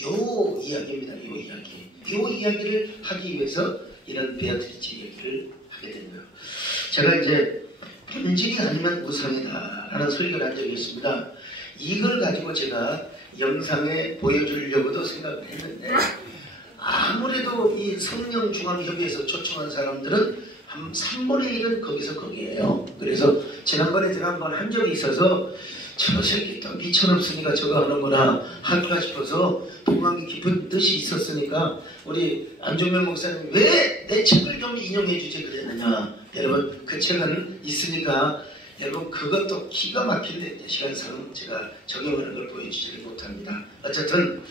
요 이야기입니다. 요 이야기. 요 이야기를 하기 위해서 이런 베아트리체 이야기를 하게 된 거예요. 제가 이제 본질이 아니면 우상이다 라는 설교를 한 적이 있습니다. 이걸 가지고 제가 영상에 보여주려고도 생각을 했는데, 아무래도 이 성령중앙협의회에서 초청한 사람들은 한 3분의 1은 거기에요. 그래서 지난번에 제가 한번 한 적이 있어서 저 새끼 또 미천없으니까 저거 하는구나 할까 싶어서 동감이 깊은 뜻이 있었으니까 우리 안종면 목사님 왜 내 책을 좀 인용해 주지 그랬느냐. 여러분, 그 책은 있으니까 여러분 그것도 기가 막힌데 시간상 제가 적용하는 걸 보여주지를 못합니다. 어쨌든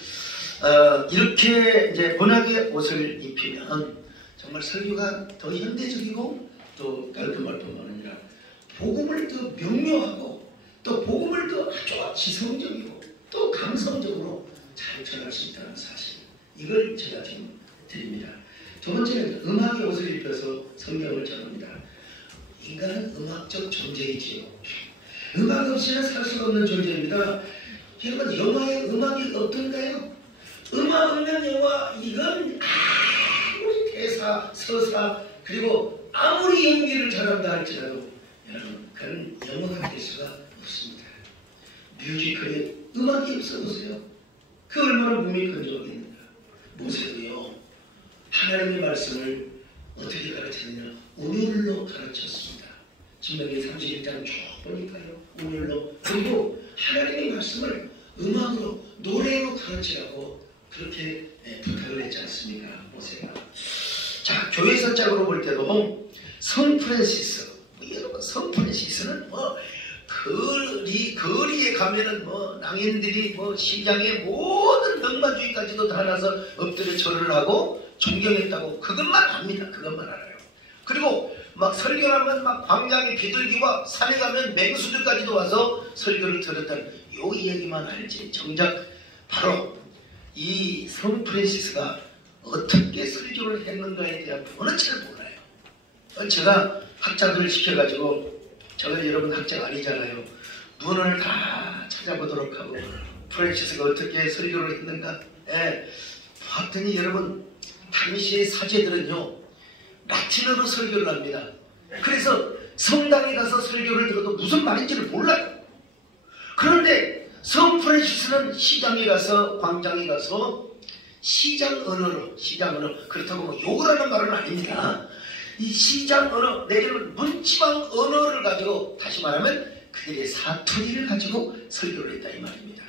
이렇게 이제 문학의 옷을 입히면 정말 설교가 더 현대적이고 또 깔끔할 뿐만 아니라 복음을 더 명료하고 또 복음을 더 아주 지성적이고 또 감성적으로 잘 전할 수 있다는 사실, 이걸 제가 좀 드립니다. 두 번째는 음악의 옷을 입혀서 성경을 전합니다. 인간은 음악적 존재이지요. 음악 없이는 살 수 없는 존재입니다. 여러분, 영화의 음악이 어떤가요? 음악 없는 영화, 이건 아무리 대사, 서사, 그리고 아무리 연기를 잘한다 할지라도 여러분, 그런 영화가 될 수가 없습니다. 뮤지컬에 음악이 없어보세요. 그 얼마나 몸이 건조하겠는가. 모세도요, 하나님의 말씀을 어떻게 가르쳤느냐, 운율로 가르쳤습니다. 신명기 31장 쭉 보니까요, 운율로. 그리고 하나님의 말씀을 음악으로, 노래로 가르치라고 그렇게 부탁을 했지 않습니까, 모세가. 자, 교회에서 짝으로 볼 때도 성 프란시스, 여러분, 성 프란시스는 거리에 가면은 낭인들이 시장의 모든 넉마주의까지도 다 나서 엎드려 절을 하고 존경했다고, 그것만 압니다. 그것만 알아요. 그리고 막 설교를 하면 막 광장의 비둘기와 산에 가면 맹수들까지도 와서 설교를 들었다는 요 이야기만 알지, 정작 바로 이 성 프란시스가 어떻게 설교를 했는가에 대한 어느 잘 몰라요. 제가 학자들을 시켜가지고, 제가 여러분 학자가 아니잖아요. 문을 다 찾아보도록 하고 프란시스가 어떻게 설교를 했는가 봤더니 여러분, 당시의 사제들은요 라틴어로 설교를 합니다. 그래서 성당에 가서 설교를 들어도 무슨 말인지를 몰라요. 그런데 성 프란시스는 시장에 가서, 광장에 가서 시장 언어로, 그렇다고 욕을 하는 말은 아닙니다. 이 시장 언어, 내지는 문지방 언어를 가지고, 다시 말하면 그들의 사투리를 가지고 설교를 했다 이 말입니다.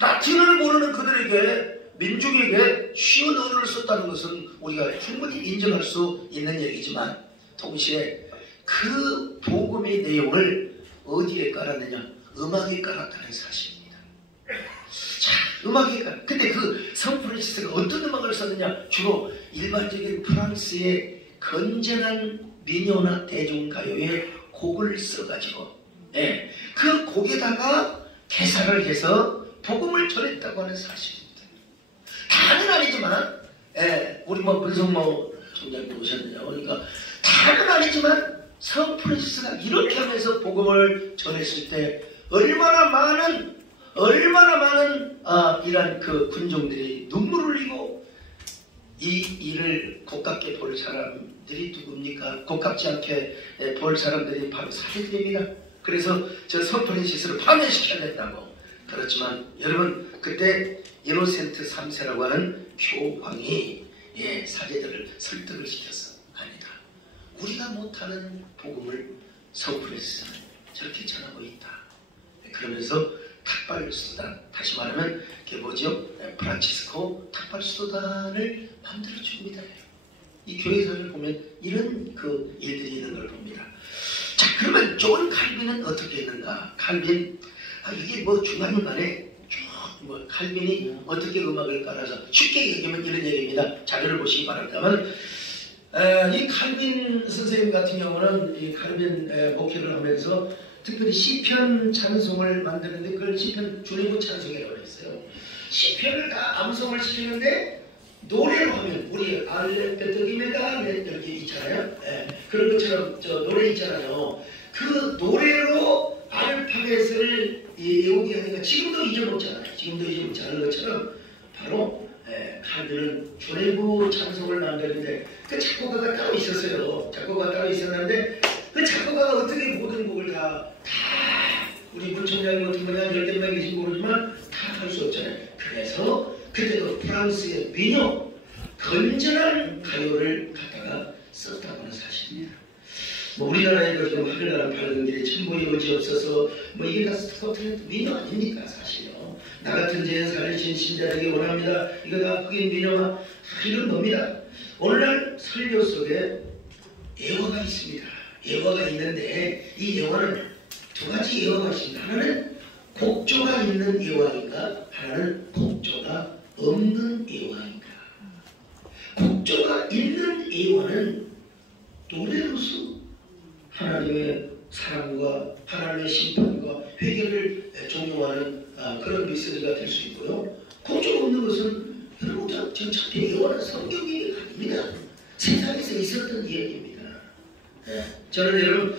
라틴어를 모르는 그들에게, 민중에게 쉬운 언어를 썼다는 것은 우리가 충분히 인정할 수 있는 얘기지만, 동시에 그 복음의 내용을 어디에 깔았느냐, 음악에 깔았다는 사실입니다. 자, 음악에 깔았. 근데 그 성 프란시스가 어떤 음악을 썼느냐, 주로 일반적인 프랑스의 건전한 민요나 대중가요의 곡을 써가지고 그 곡에다가 개사를 해서 복음을 전했다고 하는 사실입니다. 다는 아니지만 우리 문성모 총장님 오셨네요. 그러니까 다는 아니지만 성 프란시스가 이렇게 하면서 복음을 전했을 때 얼마나 많은 이런 그 군종들이 눈물을 흘리고 이 일을 고깝게 볼 사람들이 누굽니까? 고깝지 않게 볼 사람들이 바로 사제들입니다. 그래서 저 성 프란시스를 파면시켜야 된다고. 그렇지만 여러분 그때 이노센트 3세라고 하는 교황이 사제들을 설득을 시켰어. 아니다. 우리가 못하는 복음을 성 프란시스는 저렇게 전하고 있다. 그러면서 탁발수단, 다시 말하면 그게 뭐죠? 프란치스코 탁발수단을 만들어 줍니다. 이 교회사를 보면 이런 그 일들이 있는 걸 봅니다. 자, 그러면 존 칼빈은 어떻게 했는가? 칼빈, 이게 뭐 중간중간에 뭐 칼빈이 어떻게 음악을 깔아서 쉽게 얘기하면 이런 얘기입니다. 자료를 보시기 바랍니다만 이 칼빈 선생님 같은 경우는 이 칼빈 목회를 하면서 특별히 시편 찬송을 만드는데 그걸 시편 주례부 찬송이라고 했어요. 시편을 다 암송을 시키는데 노래로 하면 우리 알레베드기메다 여기 있잖아요. 그런 것처럼 저 노래 있잖아요. 그 노래로 알파벳을 외우게 하니까 지금도 잊어먹잖아요. 지금도 잊어먹지 않은 것처럼 바로 칼빈은 주례부 찬송을 만드는데 그 작곡가가 따로 있었어요. 작곡가가 따로 있었는데 그 작곡가가 어떻게 모든 곡을 다 우리 문총장님 같은 분이 한 10대 명 계신 모르지만 다 할 수 없잖아요. 그래서 그때도 프랑스의 민요 건전한 가요를 갖다가 썼다고 하는 사실입니다. 뭐 우리나라에 지금 하늘나라 밝은 길에 천국의 의지 없어서 뭐 이게 다 스코틀랜드 민요 아닙니까? 사실요. 나 같은 제사를 진 신자에게 원합니다. 이거 다 흑인 민요가 이런 겁니다. 오늘날 설교 속에 예화가 있습니다. 예화가 있는데 이 예화는 두 가지 예화가 있습니다. 하나는 곡조가 있는 예화인가? 하나는 곡조가 없는 예화인가? 곡조가 있는 예화는 노래로서 하나님의 사랑과 하나님의 심판과 회개를 종용하는 그런 메시지가 될 수 있고요. 곡조가 없는 것은 여러분 전차피 예화는 성경이 아닙니다. 세상에서 있었던 이야기입니다. 저는 여러분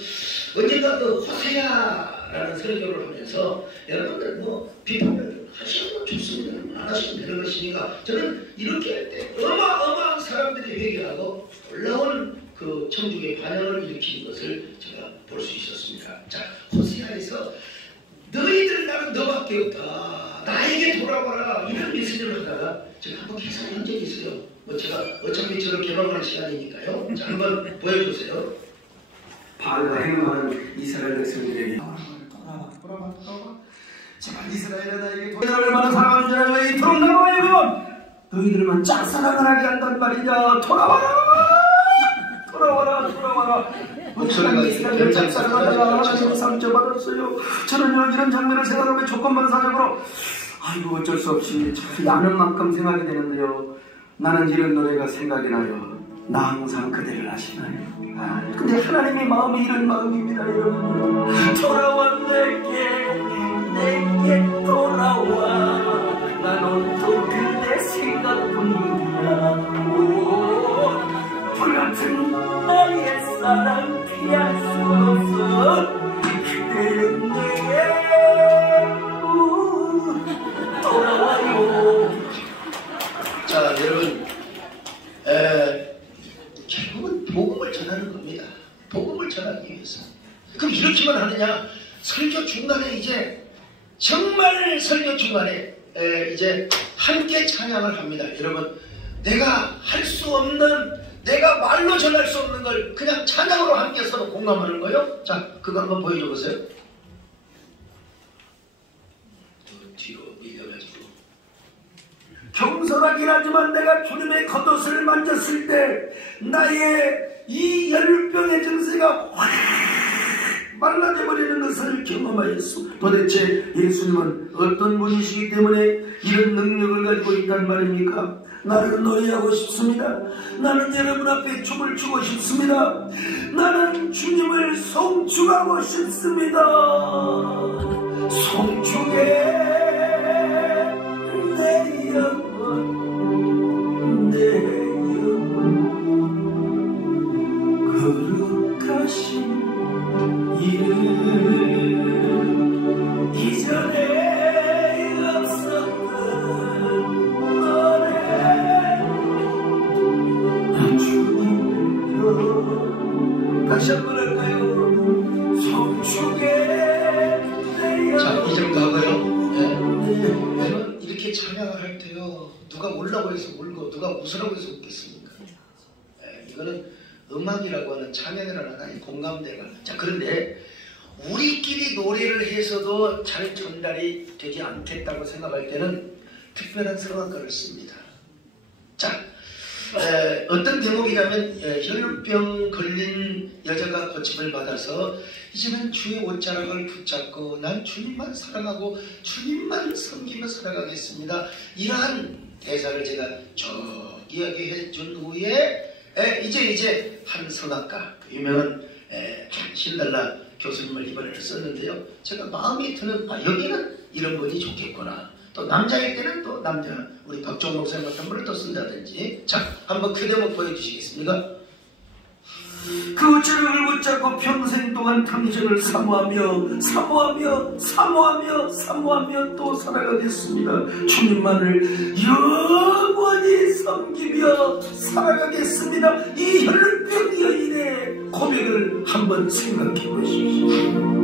언젠가 그 호세아라는 설교를 하면서 여러분들 뭐 비판을 하시면 좋습니다. 안 하시면 되는 것이니까 저는 이렇게 할 때 어마어마한 사람들이 회개하고 올라오는 그 천국의 반영을 일으키는 것을 제가 볼 수 있었습니다. 자, 호세아에서 너희들 나는 너밖에 없다. 나에게 돌아와라. 이런 메시지를 하다가 제가 한번 계산한 적이 있어요. 뭐 제가 어차피 저를 개방하는 시간이니까요. 자, 한번 보여주세요. 바알과 행음하는 이스라엘 백성들에게 돌아와. 제발 이스라엘아 나에게 너희들 얼마나 사랑하는 줄 알아. 이토록 나와요. 너희들만 짝사랑을 하게 한단 말이냐. 돌아와라. 목소리가 이스라엘 짝사랑하다가 하나님 상처받았어요. 저는 이런 장면을 생각하면 조건만 사적으로 아이고 어쩔 수 없이 참 나는 만큼 생각이 되는데요. 나는 이런 노래가 생각이 나요. 나 항상 그대를 아시나요? 근데 하나님의 마음이 이런 마음입니다. 여러분 돌아와 내게 돌아와. 난 온통 그대 생각뿐이야. 불같은 나의 사랑 피할 수 없어. 그대는 내게 돌아와요. 자, 여러분 결국은 복음을 전하는 겁니다. 복음을 전하기 위해서. 그럼 이렇게만 하느냐? 설교 중간에 이제 정말 설교 중간에 이제 함께 찬양을 합니다. 여러분 내가 할 수 없는 내가 말로 전할 수 없는 걸 그냥 찬양으로 함께 서로 공감하는 거예요. 자, 그거 한번 보여줘 보세요. 뒤로 밀려가지고 겸손하긴 하지만 내가 주님의 겉옷을 만졌을 때 나의 이 열병의 증세가 확 말라져 버리는 것을 경험하였소. 도대체 예수님은 어떤 분이시기 때문에 이런 능력을 가지고 있단 말입니까? 나는 노래하고 싶습니다. 나는 여러분 앞에 춤을 추고 싶습니다. 나는 주님을 송축하고 싶습니다. 송축해 내 영혼 내 영혼 거룩하신 이름 이전에 없었던 노래 주님도 다시 한번 할까요? 송축해 내 영혼. 자, 2절 가고요. 네. 여러분 이렇게 찬양을 할 때요, 누가 울라고 해서 울고 누가 웃으라고 해서 웃겠습니까? 네, 이거는 음악이라고 하는 찬양이라는 하나의 공감대가. 자, 그런데 우리끼리 노래를 해서도 잘 전달이 되지 않겠다고 생각할 때는 특별한 성악가를 씁니다. 자, 어떤 대목이냐면 혈병 걸린 여자가 고침을 받아서 이제는 주의 옷자락을 붙잡고 난 주님만 사랑하고 주님만 섬기며 살아가겠습니다. 이러한 대사를 제가 쭉 이야기해 준 후에 이제 한 성악가, 유명한 신달라 교수님을 이번에 썼는데요, 제가 마음이 드는 여기는 이런 분이 좋겠구나, 또 남자일 때는 또 남자 우리 박종호 목사님 같은 분을 또 쓴다든지. 자, 한번 그 대목 보여주시겠습니까? 그 자락을 붙잡고 평생 동안 당신을 사모하며 또 살아가겠습니다. 주님만을 영원히 섬기며 살아가겠습니다. 이 혈병 여인의 고백을 한번 생각해 보십시오.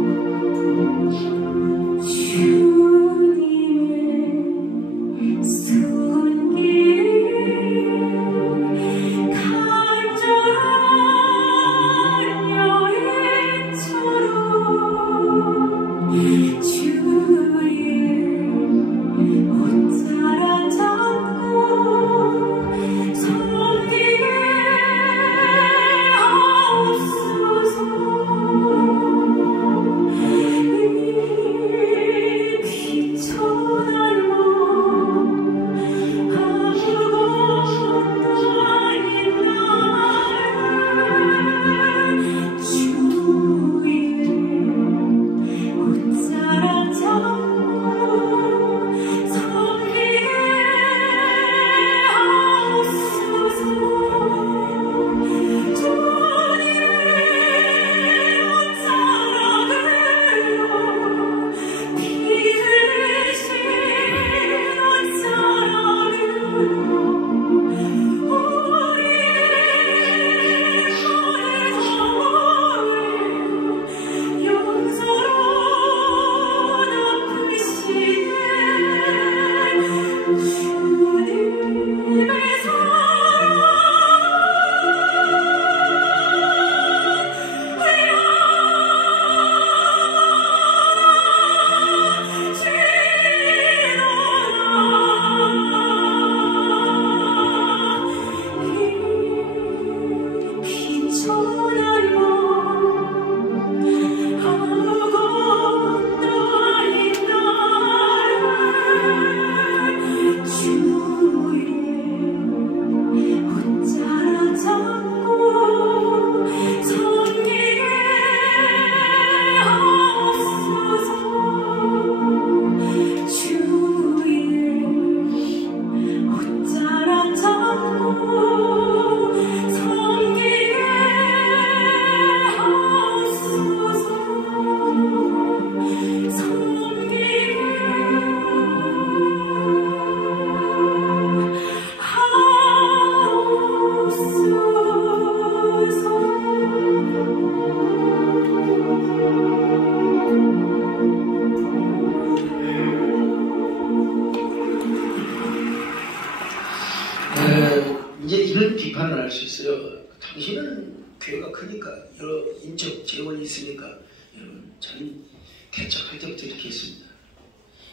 비판을 할 수 있어요. 당신은 교회가 크니까 여러 인적 재원이 있으니까 여러분 저는 개척할 때부터 이렇게 했습니다.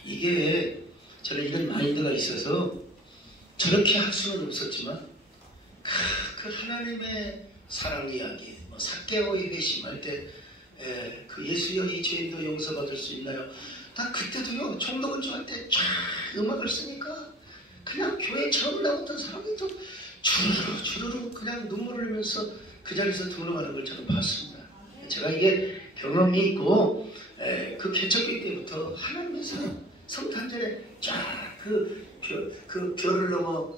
이게 저는 이런 마인드가 있어서 저렇게 할 수는 없었지만 그 하나님의 사랑 이야기, 삭개오에게 심할 때 그 예수여 이 죄인도 용서받을 수 있나요? 나 그때도요 총독을 정할 때 쫙 음악을 쓰니까 그냥 교회 처음 나왔던 사람이 또 주르르 그냥 눈물을 흘리면서 그 자리에서 등록하는 걸 저는 봤습니다. 제가 이게 경험이 있고 그 개척교회 때부터 하나님께서 성탄절에 쫙 그 별을 넘어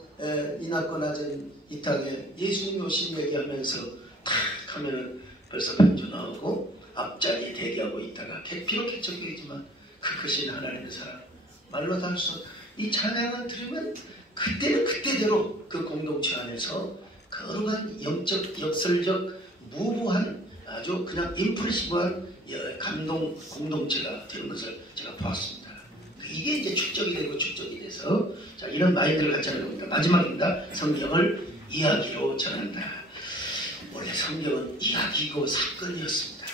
이낮과 낮은 이 땅에 예수님 오신 얘기하면서 탁 하면은 벌써 반주 나오고 앞자리에 대기하고 있다가 비록 개척교회지만 그 크신 하나님의 사랑 말로 다 할 수 이 찬양을 들으면 그때는 그때대로 그 공동체 안에서 거룩한 영적 역설적 무모한 아주 그냥 임프레시브한 감동 공동체가 되는 것을 제가 보았습니다. 이게 이제 축적이 되고 축적이 돼서 자, 이런 마인드를 갖자는 겁니다. 마지막입니다. 성경을 이야기로 전한다. 원래 성경은 이야기고 사건이었습니다.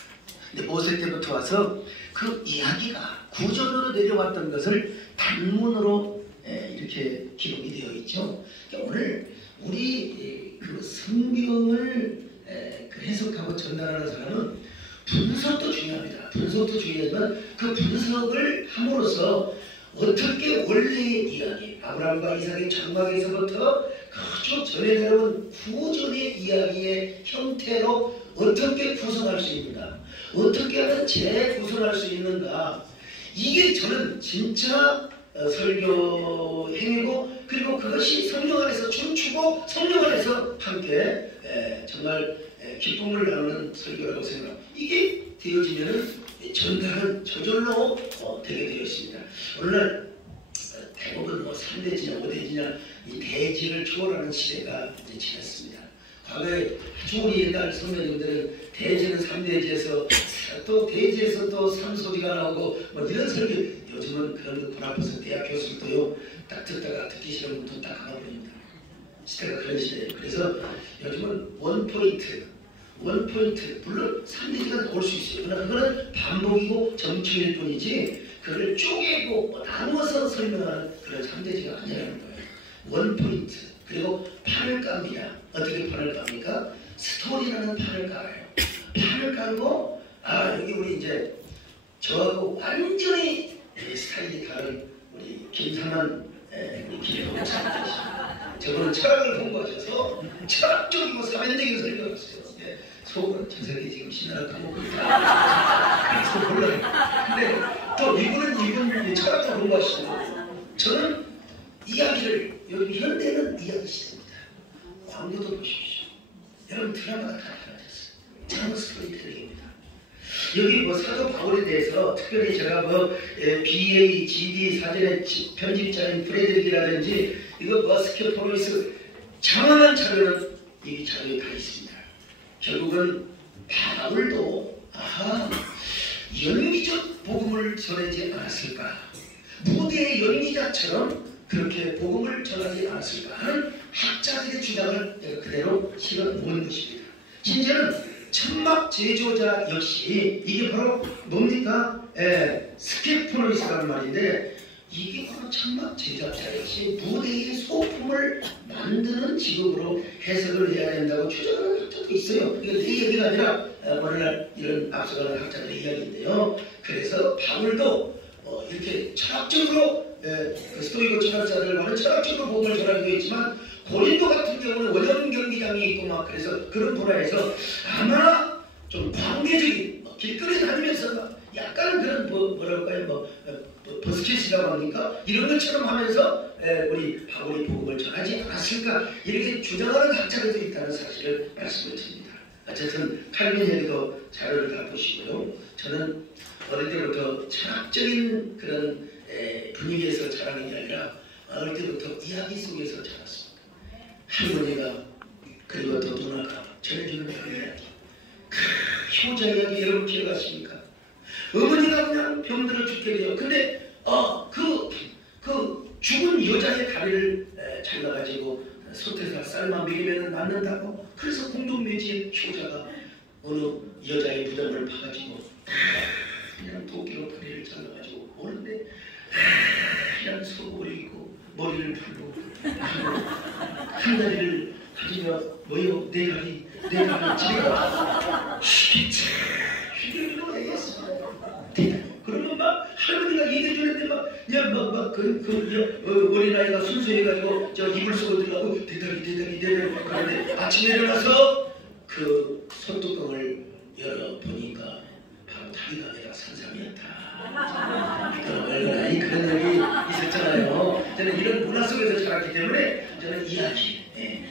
근데 모세 때부터 와서 그 이야기가 구절로 내려왔던 것을 단문으로 이렇게 기록이 되어 있죠. 그러니까 오늘 우리 그 성경을 그 해석하고 전달하는 사람은 분석도 중요합니다. 분석도 중요하지만 그 분석을 함으로써 어떻게 원래의 이야기, 아브라함과 이삭의 장막에서부터 쭉 전해 내려온 구전의 이야기의 형태로 어떻게 구성할 수 있는가, 어떻게 하면 재구성할 수 있는가, 이게 저는 진짜 설교 행위고, 그리고 그것이 성령 안에서 춤추고 성령 안에서 함께 정말 기쁨을 나누는 설교라고 생각합니다. 이게 되어지면은 전달은 저절로 되게 되어 있습니다. 오늘날 대부분 뭐 3대지냐 5대지냐 이 대지를 초월하는 시대가 이제 지났습니다. 과거에 아주 우리 옛날 선배님들은 대지는 3대지에서 또 대지에서 또 3소리가 나오고 뭐 이런 설교, 요즘은 그런 거 돈 아파서 대학 교수들도요 딱 듣다가 듣기 싫으면 돈 딱 감아버립니다. 시대가 그런 시대예요. 그래서 요즘은 원포인트 물론 3대지가 나올 수 있어요. 그러나 그거는 반복이고 정치일 뿐이지 그걸 쪼개고 나누어서 설명하는 그런 3대지가 아니라는 거예요. 원포인트, 그리고 판을 깝니다. 어떻게 판을 깝니까? 스토리라는 판을 깔아요. 판을 깔고 여기 우리 이제 저하고 완전히 스타일이 다른 우리 김삼한 우리 김영호 목사님, 저분은 철학을 공부하셔서 철학적이고 사면적인 설교를 했어요. 속은 저 새끼 지금 신나를 까먹고 있다. 그래서 몰라요. 근데 또 이분은 철학을 공부하시고, 저는 이야기를 요즘 현대는 이야기 시대입니다. 광고도 보십시오. 여러분 드라마가 다 달라졌어요. 장르 스토리텔링입니다. 여기 뭐 사도 바울에 대해서 특별히 제가 뭐 BA, GD 사전의 편집자인 프레드릭이라든지 이거 머스케포리스 장황한 자료는 이 자료에 다 있습니다. 결국은 바울도 연기적 복음을 전하지 않았을까, 무대의 연기자처럼 그렇게 복음을 전하지 않았을까 하는 학자들의 주장을 내가 그대로 실어 놓은 것입니다. 심지어는 천막 제조자 역시 이게 바로 뭡니까? 스케포노이스라는 말인데, 이게 바로 천막 제작자 역시 무대의 소품을 만드는 직업으로 해석을 해야 된다고 주장하는 학자도 있어요. 이게 내 얘기가 아니라 오늘날 이런 앞서가는 학자들의 이야기인데요. 그래서 바울도 이렇게 철학적으로 스토이고 철학자들과는 철학적으로 복음을 전하기도 했지만, 고린도 같은 경우는 원형 경기장이 있고 막 그래서 그런 분야에서 아마 좀 광대적인 길거리 다니면서 막 약간 그런 뭐라고 할까요? 버스켓이라고 합니까? 이런 것처럼 하면서 우리 바울이 복음을 전하지 않았을까, 이렇게 주장하는 학자들도 있다는 사실을 말씀을 드립니다. 어쨌든 칼빈에도 자료를 다 보시고요. 저는 어릴 때부터 철학적인 그런 분위기에서 자라는 게 아니라 어릴 때부터 이야기 속에서 자랐습니다. 할머니가 그리고 또 누나가 전해주는 그 이야기, 효자 이야기 여러분 기억하십니까? 어머니가 그냥 병들어 죽게 돼요. 근데 그 죽은 여자의 다리를 잘라가지고 솥에서 쌀만 먹이면 낫는다고, 그래서 공동묘지에 효자가 어느 여자의 부담을 파가지고 그냥 도끼로 다리를 잘라가지고 오는데 그냥 속옷을 입고 머리를 풀고 한 다리를 가지며 뭐요? 내 다리 집에 가서 휘기로 얘기했어. 그러면 막 할머니가 그냥 어린아이가 순수해가지고 저 이불 쓰고 들어가고 대다리 그런데 아침에 일어나서 그 손뚜껑을 열어보니까 바로 다리가게라 선삼이었다. 이 그런 얘기 있었잖아요. 저는 이런 문화 속에서 자랐기 때문에 저는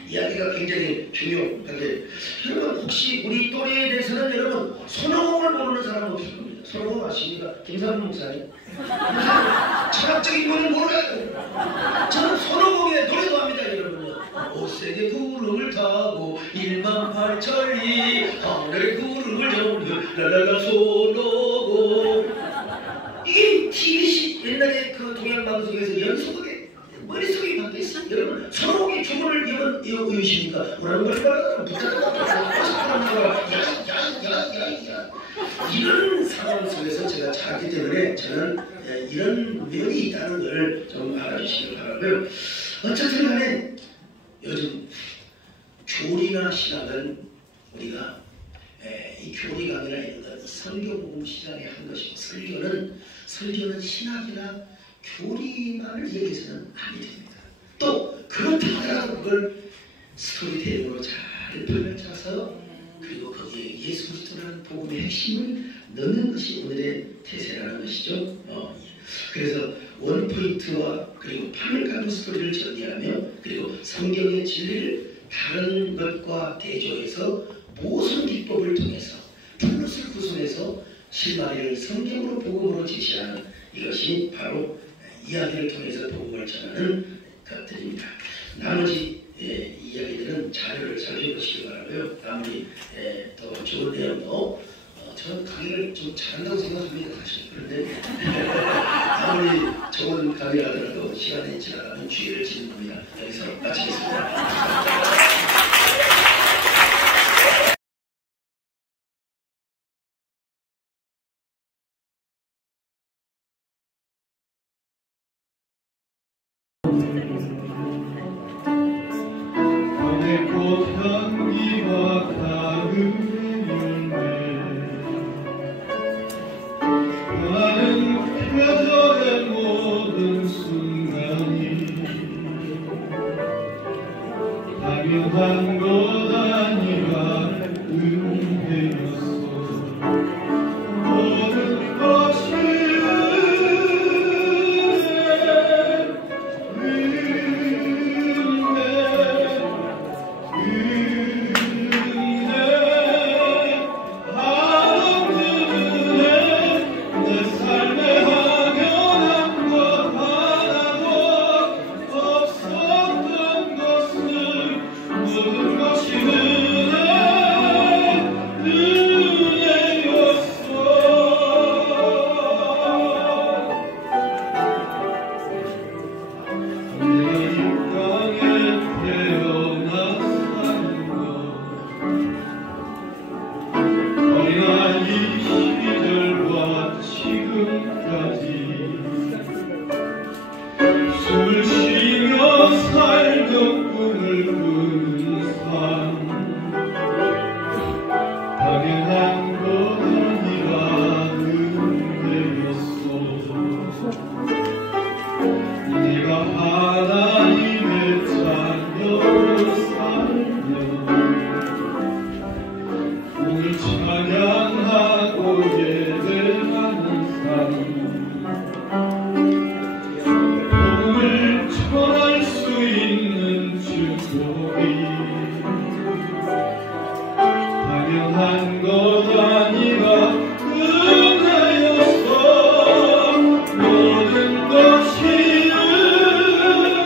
이야기가 굉장히 중요한데 여러분 혹시 우리 또래에 대해서는 여러분 손오공을 모르는 사람 없을 겁니다. 손오공 아십니까? 김삼문 목사님. 철학적인 거는 몰라요. 저는 손오공의 노래도 합니다, 여러분요. 오색의 구름을 타고 18,000리 하늘의 구름을 잡는 라라라 손오공. 이게 TBC 옛날에 그 동양방송에서 연속하게 머릿속에 박혀있어요. 여러분 손오공의 주문을 외우십니까? 뭐라는 걸 이런 상황 속에서 제가 자랐기 때문에 저는 이런 면이 있다는 걸 좀 알아주시길 바라고요. 어쨌든 간에 요즘 교리나 신학은 우리가 이 교리 강의나 이런 건 설교복음 시장에 한 것이고 설교는 신학이나 교리만을 얘기해서는 아니 됩니다. 또 그렇다 하더라도 그걸 스토리텔링으로 잘 발명해서 그리고 거기에 예수 그리스도라는 복음의 핵심을 넣는 것이 오늘의 태세라는 것이죠. 그래서 원포인트와 그리고 판을 가는 스토리를 전개하며 그리고 성경의 진리를 다른 것과 대조해서 모순 기법을 통해서 플롯을 구성해서 실마리를 성경으로 복음으로 제시하는 이것이 바로 이야기를 통해서 복음을 전하는 것들입니다. 나머지 이야기들은 자료를 살펴보시기 바라고요. 아무리 더 좋은 내용도 저는 강의를 좀 잘한다고 생각합니다. 사실. 그런데 아무리 좋은 강의를 하더라도 시간이 지나가면 주의를 지는 겁니다. 여기서 마치겠습니다. 당연한 것 아니라 은혜였어. 모든 것이 당연한 것 아니라 은혜였어. 모든 것이 은혜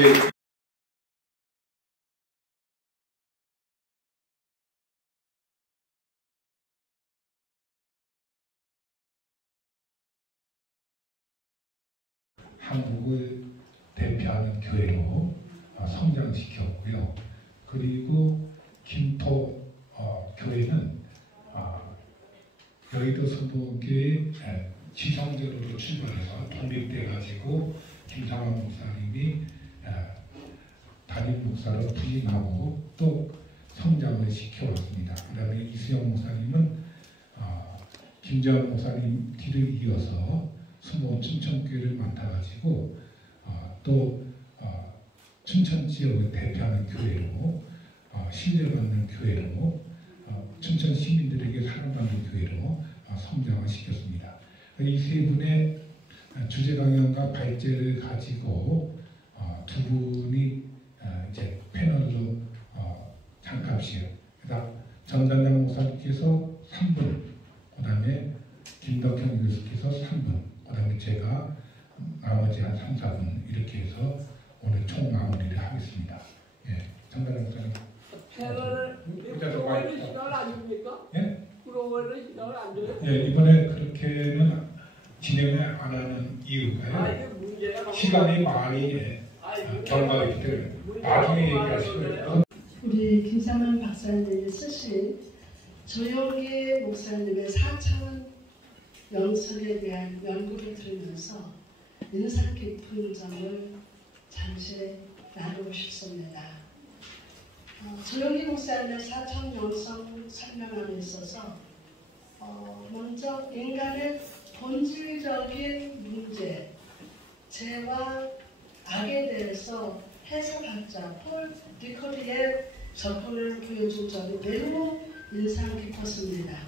예. 한국을 대표하는 교회로 성장시켰고요. 그리고 김포 교회는 여의도 선도교회 지성제로로 출발해서 독립돼가지고 김상환 목사님이 담임 목사로 부임하고 또 성장을 시켜왔습니다. 그 다음에 이수영 목사님은 김재원 목사님 뒤를 이어서 수모 춘천교회를 맡아가지고 또 춘천 지역을 대표하는 교회로 신뢰받는 교회로 춘천 시민들에게 사랑받는 교회로 성장을 시켰습니다. 이 세 분의 주제 강연과 발제를 가지고 두 분이 이제 패널로 잠깐씩 전단장 목사님께서 3분, 그 다음에 김덕형 교수께서 3분, 그 다음에 제가 나머지 한 3, 4분 이렇게 해서 오늘 총 마무리를 하겠습니다. 예, 전단장 목사님. 프로그램 시간을 안 줍니까? 예? 프로그램 시간을 안 줘요? 예, 이번에 그렇게는 진행을 안 하는 이유가요. 시간이 많이 결말이기 때문에 나중에 얘기하시고요. 우리 김상환 박사님이 쓰신 조영기 목사님의 4차원 영성에 대한 연구를 들으면서 인상 깊은 점을 잠시 나누고 싶습니다. 조영기 목사님의 4차원 영성 설명함에 있어서 먼저 인간의 본질적인 문제, 죄와 악에 대해서 해석학자 폴 디커리의 접근을 보여준 점이 매우 인상 깊었습니다.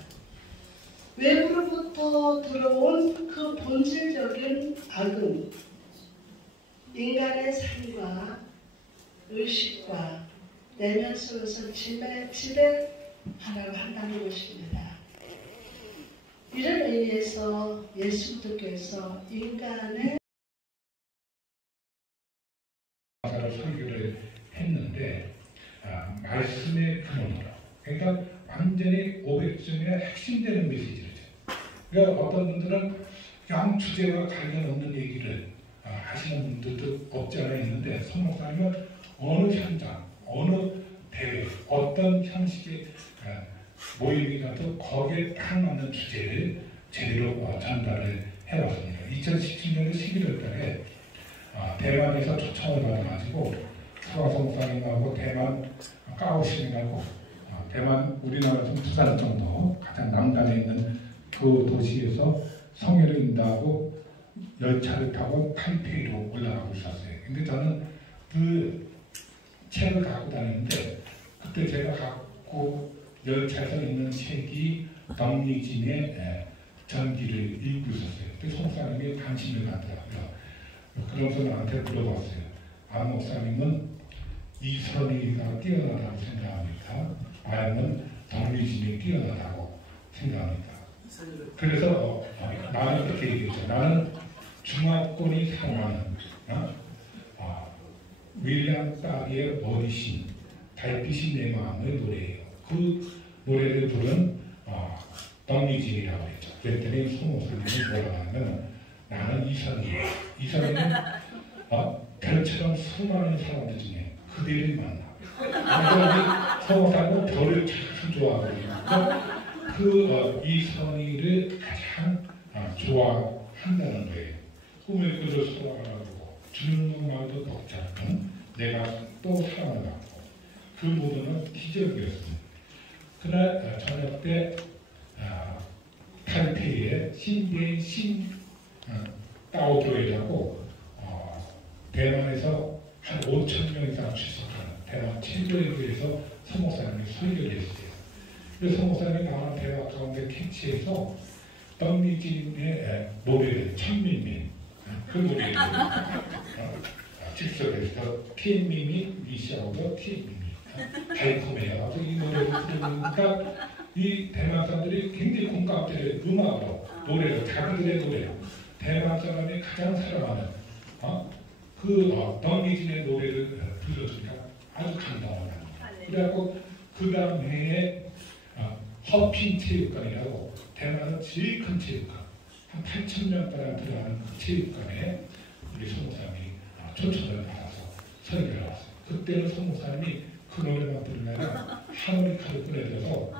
외부로부터 들어온 그 본질적인 악은 인간의 삶과 의식과 내면 속에서 지배하라고 한다는 것입니다. 이런 의미에서 예수님께서 인간의 설교를 했는데 말씀의 근원으로, 그러니까 완전히 500점에 핵심되는 메시지를 줘요. 그러니까 어떤 분들은 영 주제와 관련 없는 얘기를 하시는 분들도 없지 않아 있는데, 선 목사님은 어느 현장, 어느 대회, 어떤 형식의 모임이 가도 거기에 딱 맞는 주제를 제대로 전달을 해왔습니다. 2017년 11월 달에 대만에서 초청을 받아가지고 서화성 목사님하고 대만 까오신하고 대만 우리나라에서 부산 정도 가장 남단에 있는 그 도시에서 성회를 인도하고 열차를 타고 타이페이로 올라가고 있었어요. 근데 저는 그 책을 갖고 다녔는데, 그때 제가 갖고 열차에서 읽는 책이 덕리진의 전기를 읽고 있었어요. 그때 송사님이 관심을 갖더라고요. 그러면서 나한테 물어봤어요. 안 목사님은 이선희가 뛰어나다고 생각합니까? 아니면 덕리진이 뛰어나다고 생각합니까? 그래서 나는 그렇게 얘기했죠. 나는 중화권이 사랑하는 윌리엄 따기의 머리신, 달빛이 내 마음의 노래예요. 그 노래를 부른 덕리진이라고 했죠. 그랬더니 송 목사님이 뭐라고 하면, 나는 이선희예요. 이선희는 별처럼 수많은 사람들 중에 그들을 만나. 그래서 송 목사님은 별을 참 좋아하거든요. 그 이선희를 가장 좋아한다는 거예요. 꿈을 꾸려 소화하고 주는 것만도 벅지 않고 내가 또 사랑을 받고, 그 모두는 기적이었습니다. 그날 저녁 때 타이페이에 신비의 따오교회라고 대만에서 한 5,000명 이상 출석하는 대만 최고의 교회에서 서목사님이 설교를 했어요. 그래서 서목사님이 나오는 대화 가운데 캐치해서 덕리진의 노래를 천민민, 그 노래를 즉석에서 티엔미미 미샤오더 티엔미미 달콤해요. 이 노래를 들으니까 이 대만 사람들이 굉장히 공감대를 음악으로, 노래로, 자기들의 노래로 대만 사람이 가장 사랑하는 박미진의 노래를 불러주니까 아주 감동합니다. 그래갖고 그 다음 해에 허핀 체육관이라고 대만은 제일 큰 체육관, 한 8,000명가량 들어가는 그 체육관에 우리 성목사님이 초청을 받아서 설교를 왔어요. 그때는 성목사님이 그 노래만 들으면 하모니카를 꺼내줘서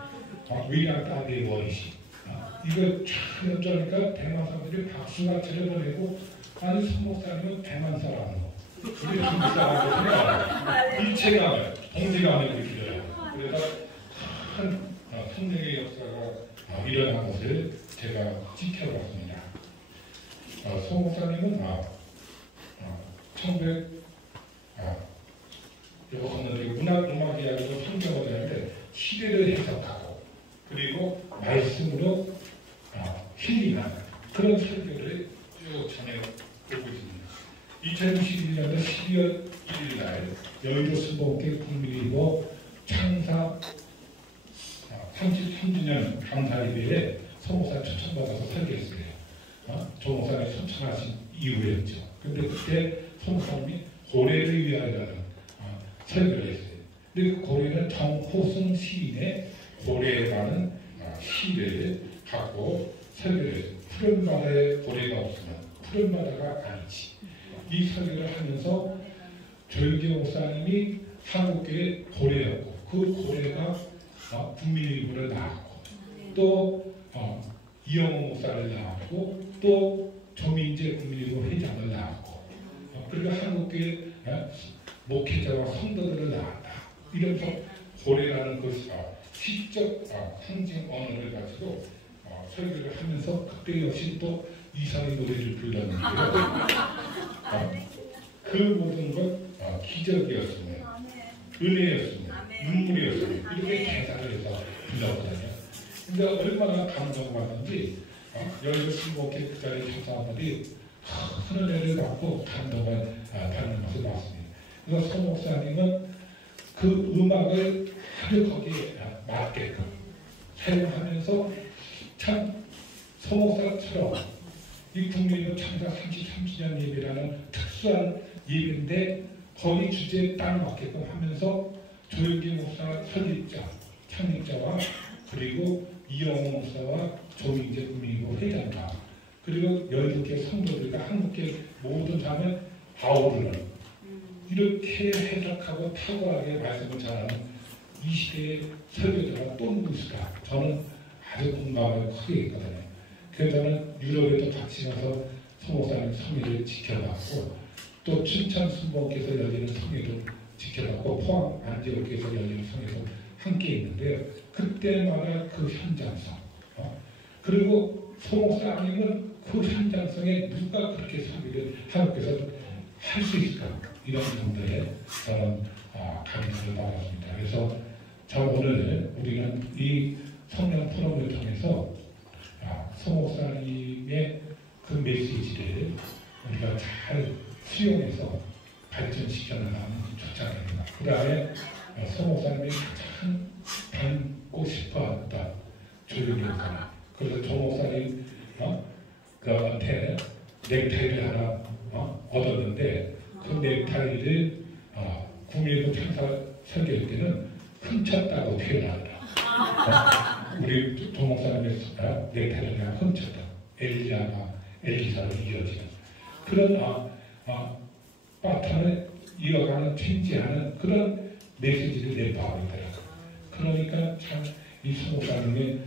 위랑 따비의 머리시 이거 쫙 연주하니까 대만 사람들이 박수가 쳐려보내고 아니 성목사님은 대만 사람으로 우리 중국 사람으로 일체감을 동지감을 느끼더라고요. 그래서 큰 성령의 역사가 일어난 것을 제가 지켜봤습니다. 성목사님은 1900 문학이야기로 성경을 하는데 시대를 해석하고 그리고 말씀으로 힐링하는 그런 설교를 쭉 전해오고 있습니다. 2021년도 12월 1일 날 여의도 순복음교회 국민일보 창사 33주년 감사 예배에 성목사 초청받아서 설교했어요. 조 목사님 초청하신 이후였죠. 근데 그때 성목사님이 고래를 위하여라는 설교를 했어요. 근데 그 고래는 정호승 시인의 고래라는 시를 갖고 설교를 했어요. 푸른 바다에 고래가 없으면 푸른 바다가 아니지. 이 설교를 하면서 조영기 목사님이 한국교회 고래였고 그 고래가 국민일보를 나왔고 또 이영호 목사를 나왔고 또 조민재 국민일보 회장을 나왔고 그리고 한국교회 목회자와 성도들을 낳았다. 이러면서 고래라는 그 시적 상징 언어를 가지고 설교를 하면서 그때 역시 또 이상의 노래를 불렀는데요. 그 모든 것 기적이었으며 은혜였으며 눈물이었으며 이렇게 대사를 해서 불렀거든요. 근데 얼마나 감동받는지 여의도 신목회 그 자리에 사람들이 큰 은혜를 받고 감동을 받는 것을 봤습니다. 그래서 서 목사님은 그 음악을 아주 거기에 맞게끔 사용하면서 참 서 목사처럼 이 국민일보 창사 33주년 예배라는 특수한 예배인데 거기 주제에 딱 맞게끔 하면서 조영기 목사 설립자, 창립자와 그리고 이영호 목사와 조민재 국민일보 회장과 그리고 여의도교회 성도들과 한국교회 모든 사람을 아우르는 이렇게 해석하고 탁월하게 말씀을 전하는 이 시대의 설교자가 또 누구시다. 저는 아주 공감을 크게 했거든요. 그래서 저는 유럽에도 같이 가서 성목사님 성회를 지켜봤고 또 춘천 순복음께서 열리는 성회도 지켜봤고 포항 안디옥에서 열리는 성회도 함께 있는데요. 그때마다 그 현장성 그리고 성목사님은 그 현장성에 누가 그렇게 설교를 한국에서 할 수 있을까 이런 분들의 저는 감사를 받았습니다. 그래서 저 오늘 우리는 이 성령 프로그램을 통해서 서 목사님의 그 메시지를 우리가 잘 수용해서 발전시켜 나가는 좋지 않겠나. 그 다음에 서 목사님이 가장 닮고 싶어했던 조용히 목사님. 그래서 조 목사님 그한테 넥타이를 하나 얻었는데 그 넥타이를 국민일보 창사 설교할 때는 훔쳤다고 표현합니다. 우리 조 목사님의 넥타이를 그냥 훔쳤다. 엘리사로 이어지는 그런 파탄을 이어가는 체인지하는 그런 메시지를 내포하고 있더라고요. 그러니까 참 이 서 목사님의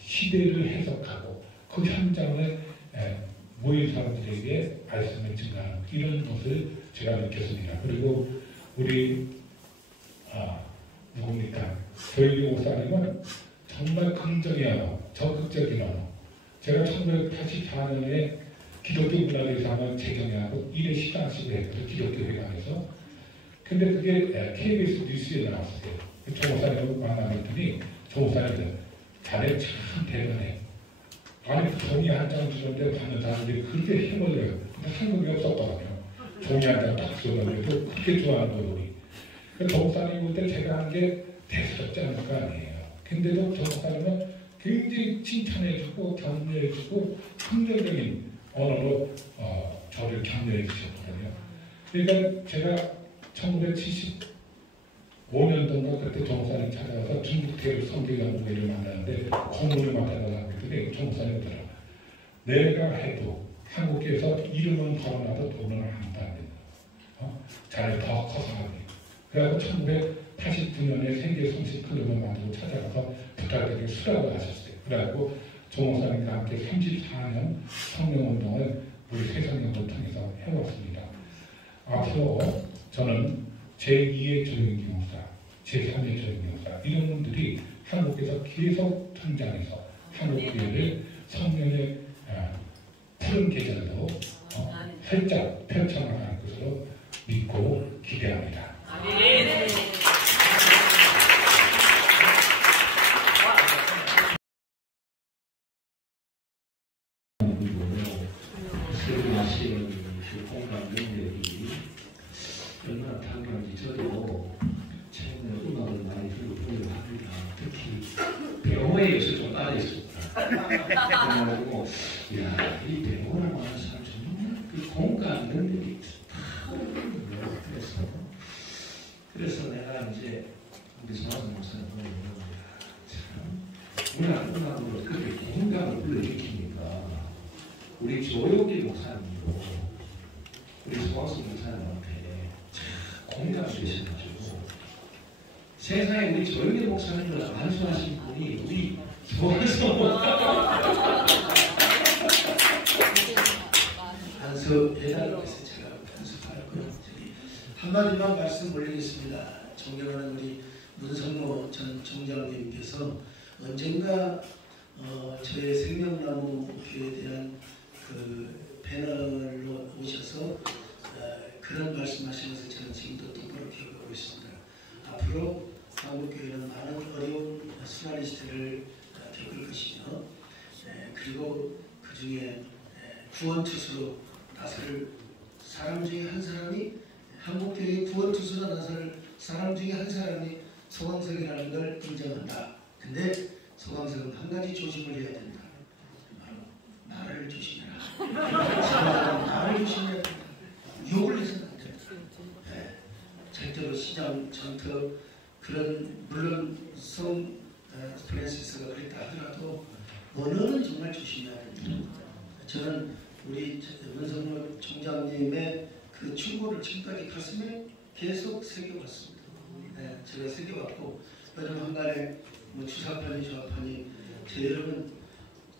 시대를 해석하고 그 현장을 모인 사람들에게 말씀을 증가하는 이런 것을 제가 느꼈습니다. 그리고 우리 누굽니까? 조영기 목사님은 정말 긍정의 언어, 적극적인 언어. 제가 1984년에 기독교 문화대에서 한번 재경회하고 일회 시상식을 했거든요. 기독교 회관에서. 근데 그게 KBS 뉴스에 나왔어요. 조 목사님을 만나봤더니 조 목사님은 자네 참 대단해. 아니 종이 한 장 주는데 받는 사람들이 그렇게 힘을내요. 근데 한국에 없었거든요. 종이 한 장 딱 주는데도 그렇게 좋아하는 거예요. 우리. 조 목사님 볼 때 제가 한 게 대수롭지 않을 거 아니에요. 근데도 조 목사님은 굉장히 칭찬해주고 격려해주고 긍정적인 언어로 저를 격려해 주셨거든요. 그러니까 제가 1975년도인가 그때 정사님 찾아가서 중국태를 성교연구회를 만나는데 고문을 맡아달라고 했더니 정사님더라. 내가 해도 한국에서 이름은 걸어놔도 돈은 아무도 안 된다. 자네 더 커서 하기. 그래서 1989년에 세계 성실 클럽을 만들고 찾아가서 부탁드리고 수락을 하셨어요. 그래갖고 조목사님과 함께 34년 성명운동을 우리 세상연구를 통해서 해왔습니다. 앞으로 저는 제2의 조영기목사, 제3의 조영기목사 이런 분들이 한국에서 계속 성장해서 한국교회를 성령의 푸른 계절로 활짝 펼쳐나가는 것으로 믿고 기대합니다. 공감 능력이 얼마나 탁월한지 저도 최근에 음악을 많이 들고 보려고 합니다. 특히 배우에 요새 좀 빠져있습니다. 그래가지고 이 배우라고 하는 사람 정말 그 공감 능력이 탁월해요. 그래서 내가 이제 우리 성화선 목사님 보면 참 음악으로 그렇게 공감을 불러일으키니까 우리 조용기 목사님도 우리 소학생 목사님한테 공감이 되셔가지고 세상에 우리 조영기 목사님보다 완수하신 분이 우리 소학생 한섭해달라고 해서 제가 연습하였고요. 한마디만 말씀 올리겠습니다. 존경하는 우리 문성모 전 총장님께서 언젠가 저의 생명나무 교회에 대한 그 패널로 오셔서 그런 말씀하시면서 저는 지금도 똑바로 기억하고 있습니다. 앞으로 한국교회는 많은 어려운 순환의 시대를 겪을 것이며 그리고 그 중에 구원투수로 나설 사람 중에 한 사람이 한국교회의 구원투수로 나설 사람 중에 한 사람이 소강석이라는 걸 인정한다. 근데 소강석은 한 가지 조심을 해야 된다. 바로 나를 조심해라. 나를 조심해야 된다. 욕을 해서는 안 된다. 절대로 시장, 전터 그런 물론 성 프랜시스가 그랬다 하더라도 언어는 정말 조심해야 됩니다. 저는 우리 문성모 총장님의 그 충고를 지금까지 가슴에 계속 새겨봤습니다. 제가 새겨봤고 요즘 한간에 뭐 주사파니 좌파니 저 여러분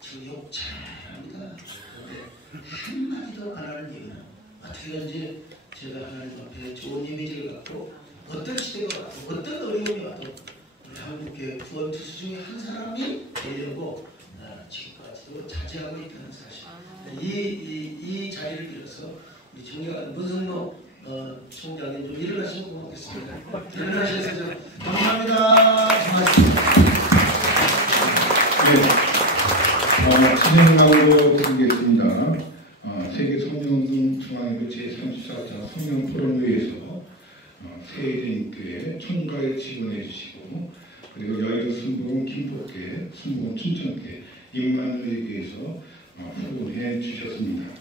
저 욕 잘합니다. 그런데 한마디도 안 하는 이유는 어떻게든지 제가 하나님 앞에 좋은 이미지를 갖고 어떤 시대가 와도 어떤 어려움이 와도 우리 한국의 구원투수 중에 한 사람이 되려고 지금까지도 자제하고 있다는 사실. 이 자리를 빌어서 우리 존경하는 문성모 총장님 좀 일어나시면 고맙겠습니다. 일어나셔서 좀 감사합니다. 고맙습니다. 네, 진행하도록 드리겠습니다. 세계 성령운동 중앙회의 제34차 성령포럼회에서 세대인교회 총괄 지원해 주시고 그리고 여의도 순복음 김포교회, 순복음 춘천교회, 임만회에게서 후원해 주셨습니다.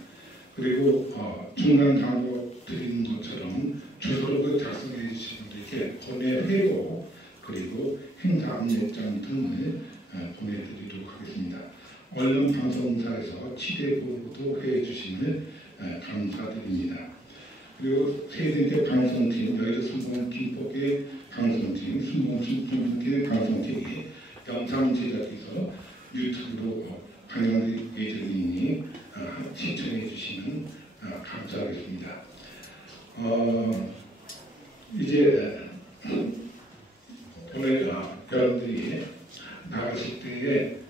그리고 중간 광고 드리는 것처럼 주소록을 작성해 주신 분들께 번외 회고 그리고 행사 안내장 등을 보내드리도록 하겠습니다. 언론 방송사에서 취재 보고도 해주시면 감사드립니다. 그리고 세대대 방송팀, 여의도 순복음 김포교회 방송팀, 순복음 춘천교회 방송팀이 영상 제작해서 유튜브로 방영될 예정이니 시청해 주시면 감사하겠습니다. 이제 오늘 여러분들이 나가실 때에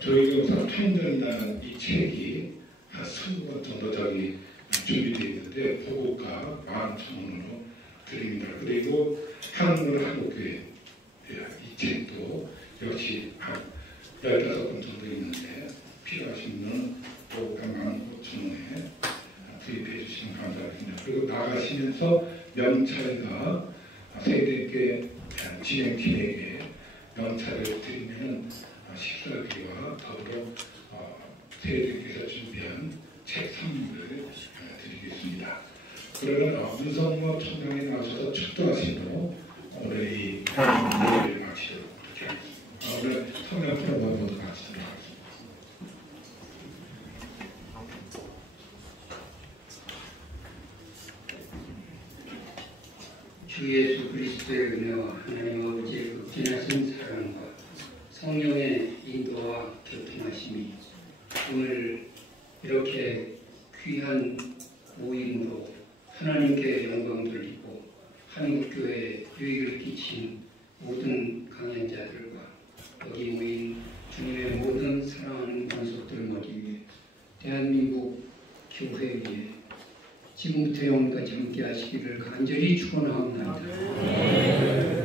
저희가 편전이라는 이 책이 한 20권 정도 준비되어 있는데 보고가 11,000원으로 드립니다. 그리고 한글 한국교회 이 책도 역시 한 15권 정도 있는데 필요하신 분은 보고가 15,000원에 구입해 주시면 감사하겠습니다. 그리고 나가시면서 명찰과 세대께 진행팀에게 명찰을 드리면 식사비와 더불어 세대께서 준비한 책 3를 드리겠습니다. 그러면 문성모 총장이 나오셔서 축도하시도록 오늘 이 예배를 마치도록 그렇게 하겠습니다. 오늘 성령 프로그램 모두 마치도록 하겠습니다. 주 예수 그리스도의 은혜와 하나님 아버지의 극진하신 사랑과 성령의 인도와 교통하심이 오늘 이렇게 귀한 모임으로 하나님께 영광 돌리고 한국교회에 유익을 끼친 모든 강연자들과 여기 모인 주님의 모든 사랑하는 관속들 머리 위에 대한민국 교회 위에 지금부터 영원까지 함께 하시기를 간절히 축원합니다.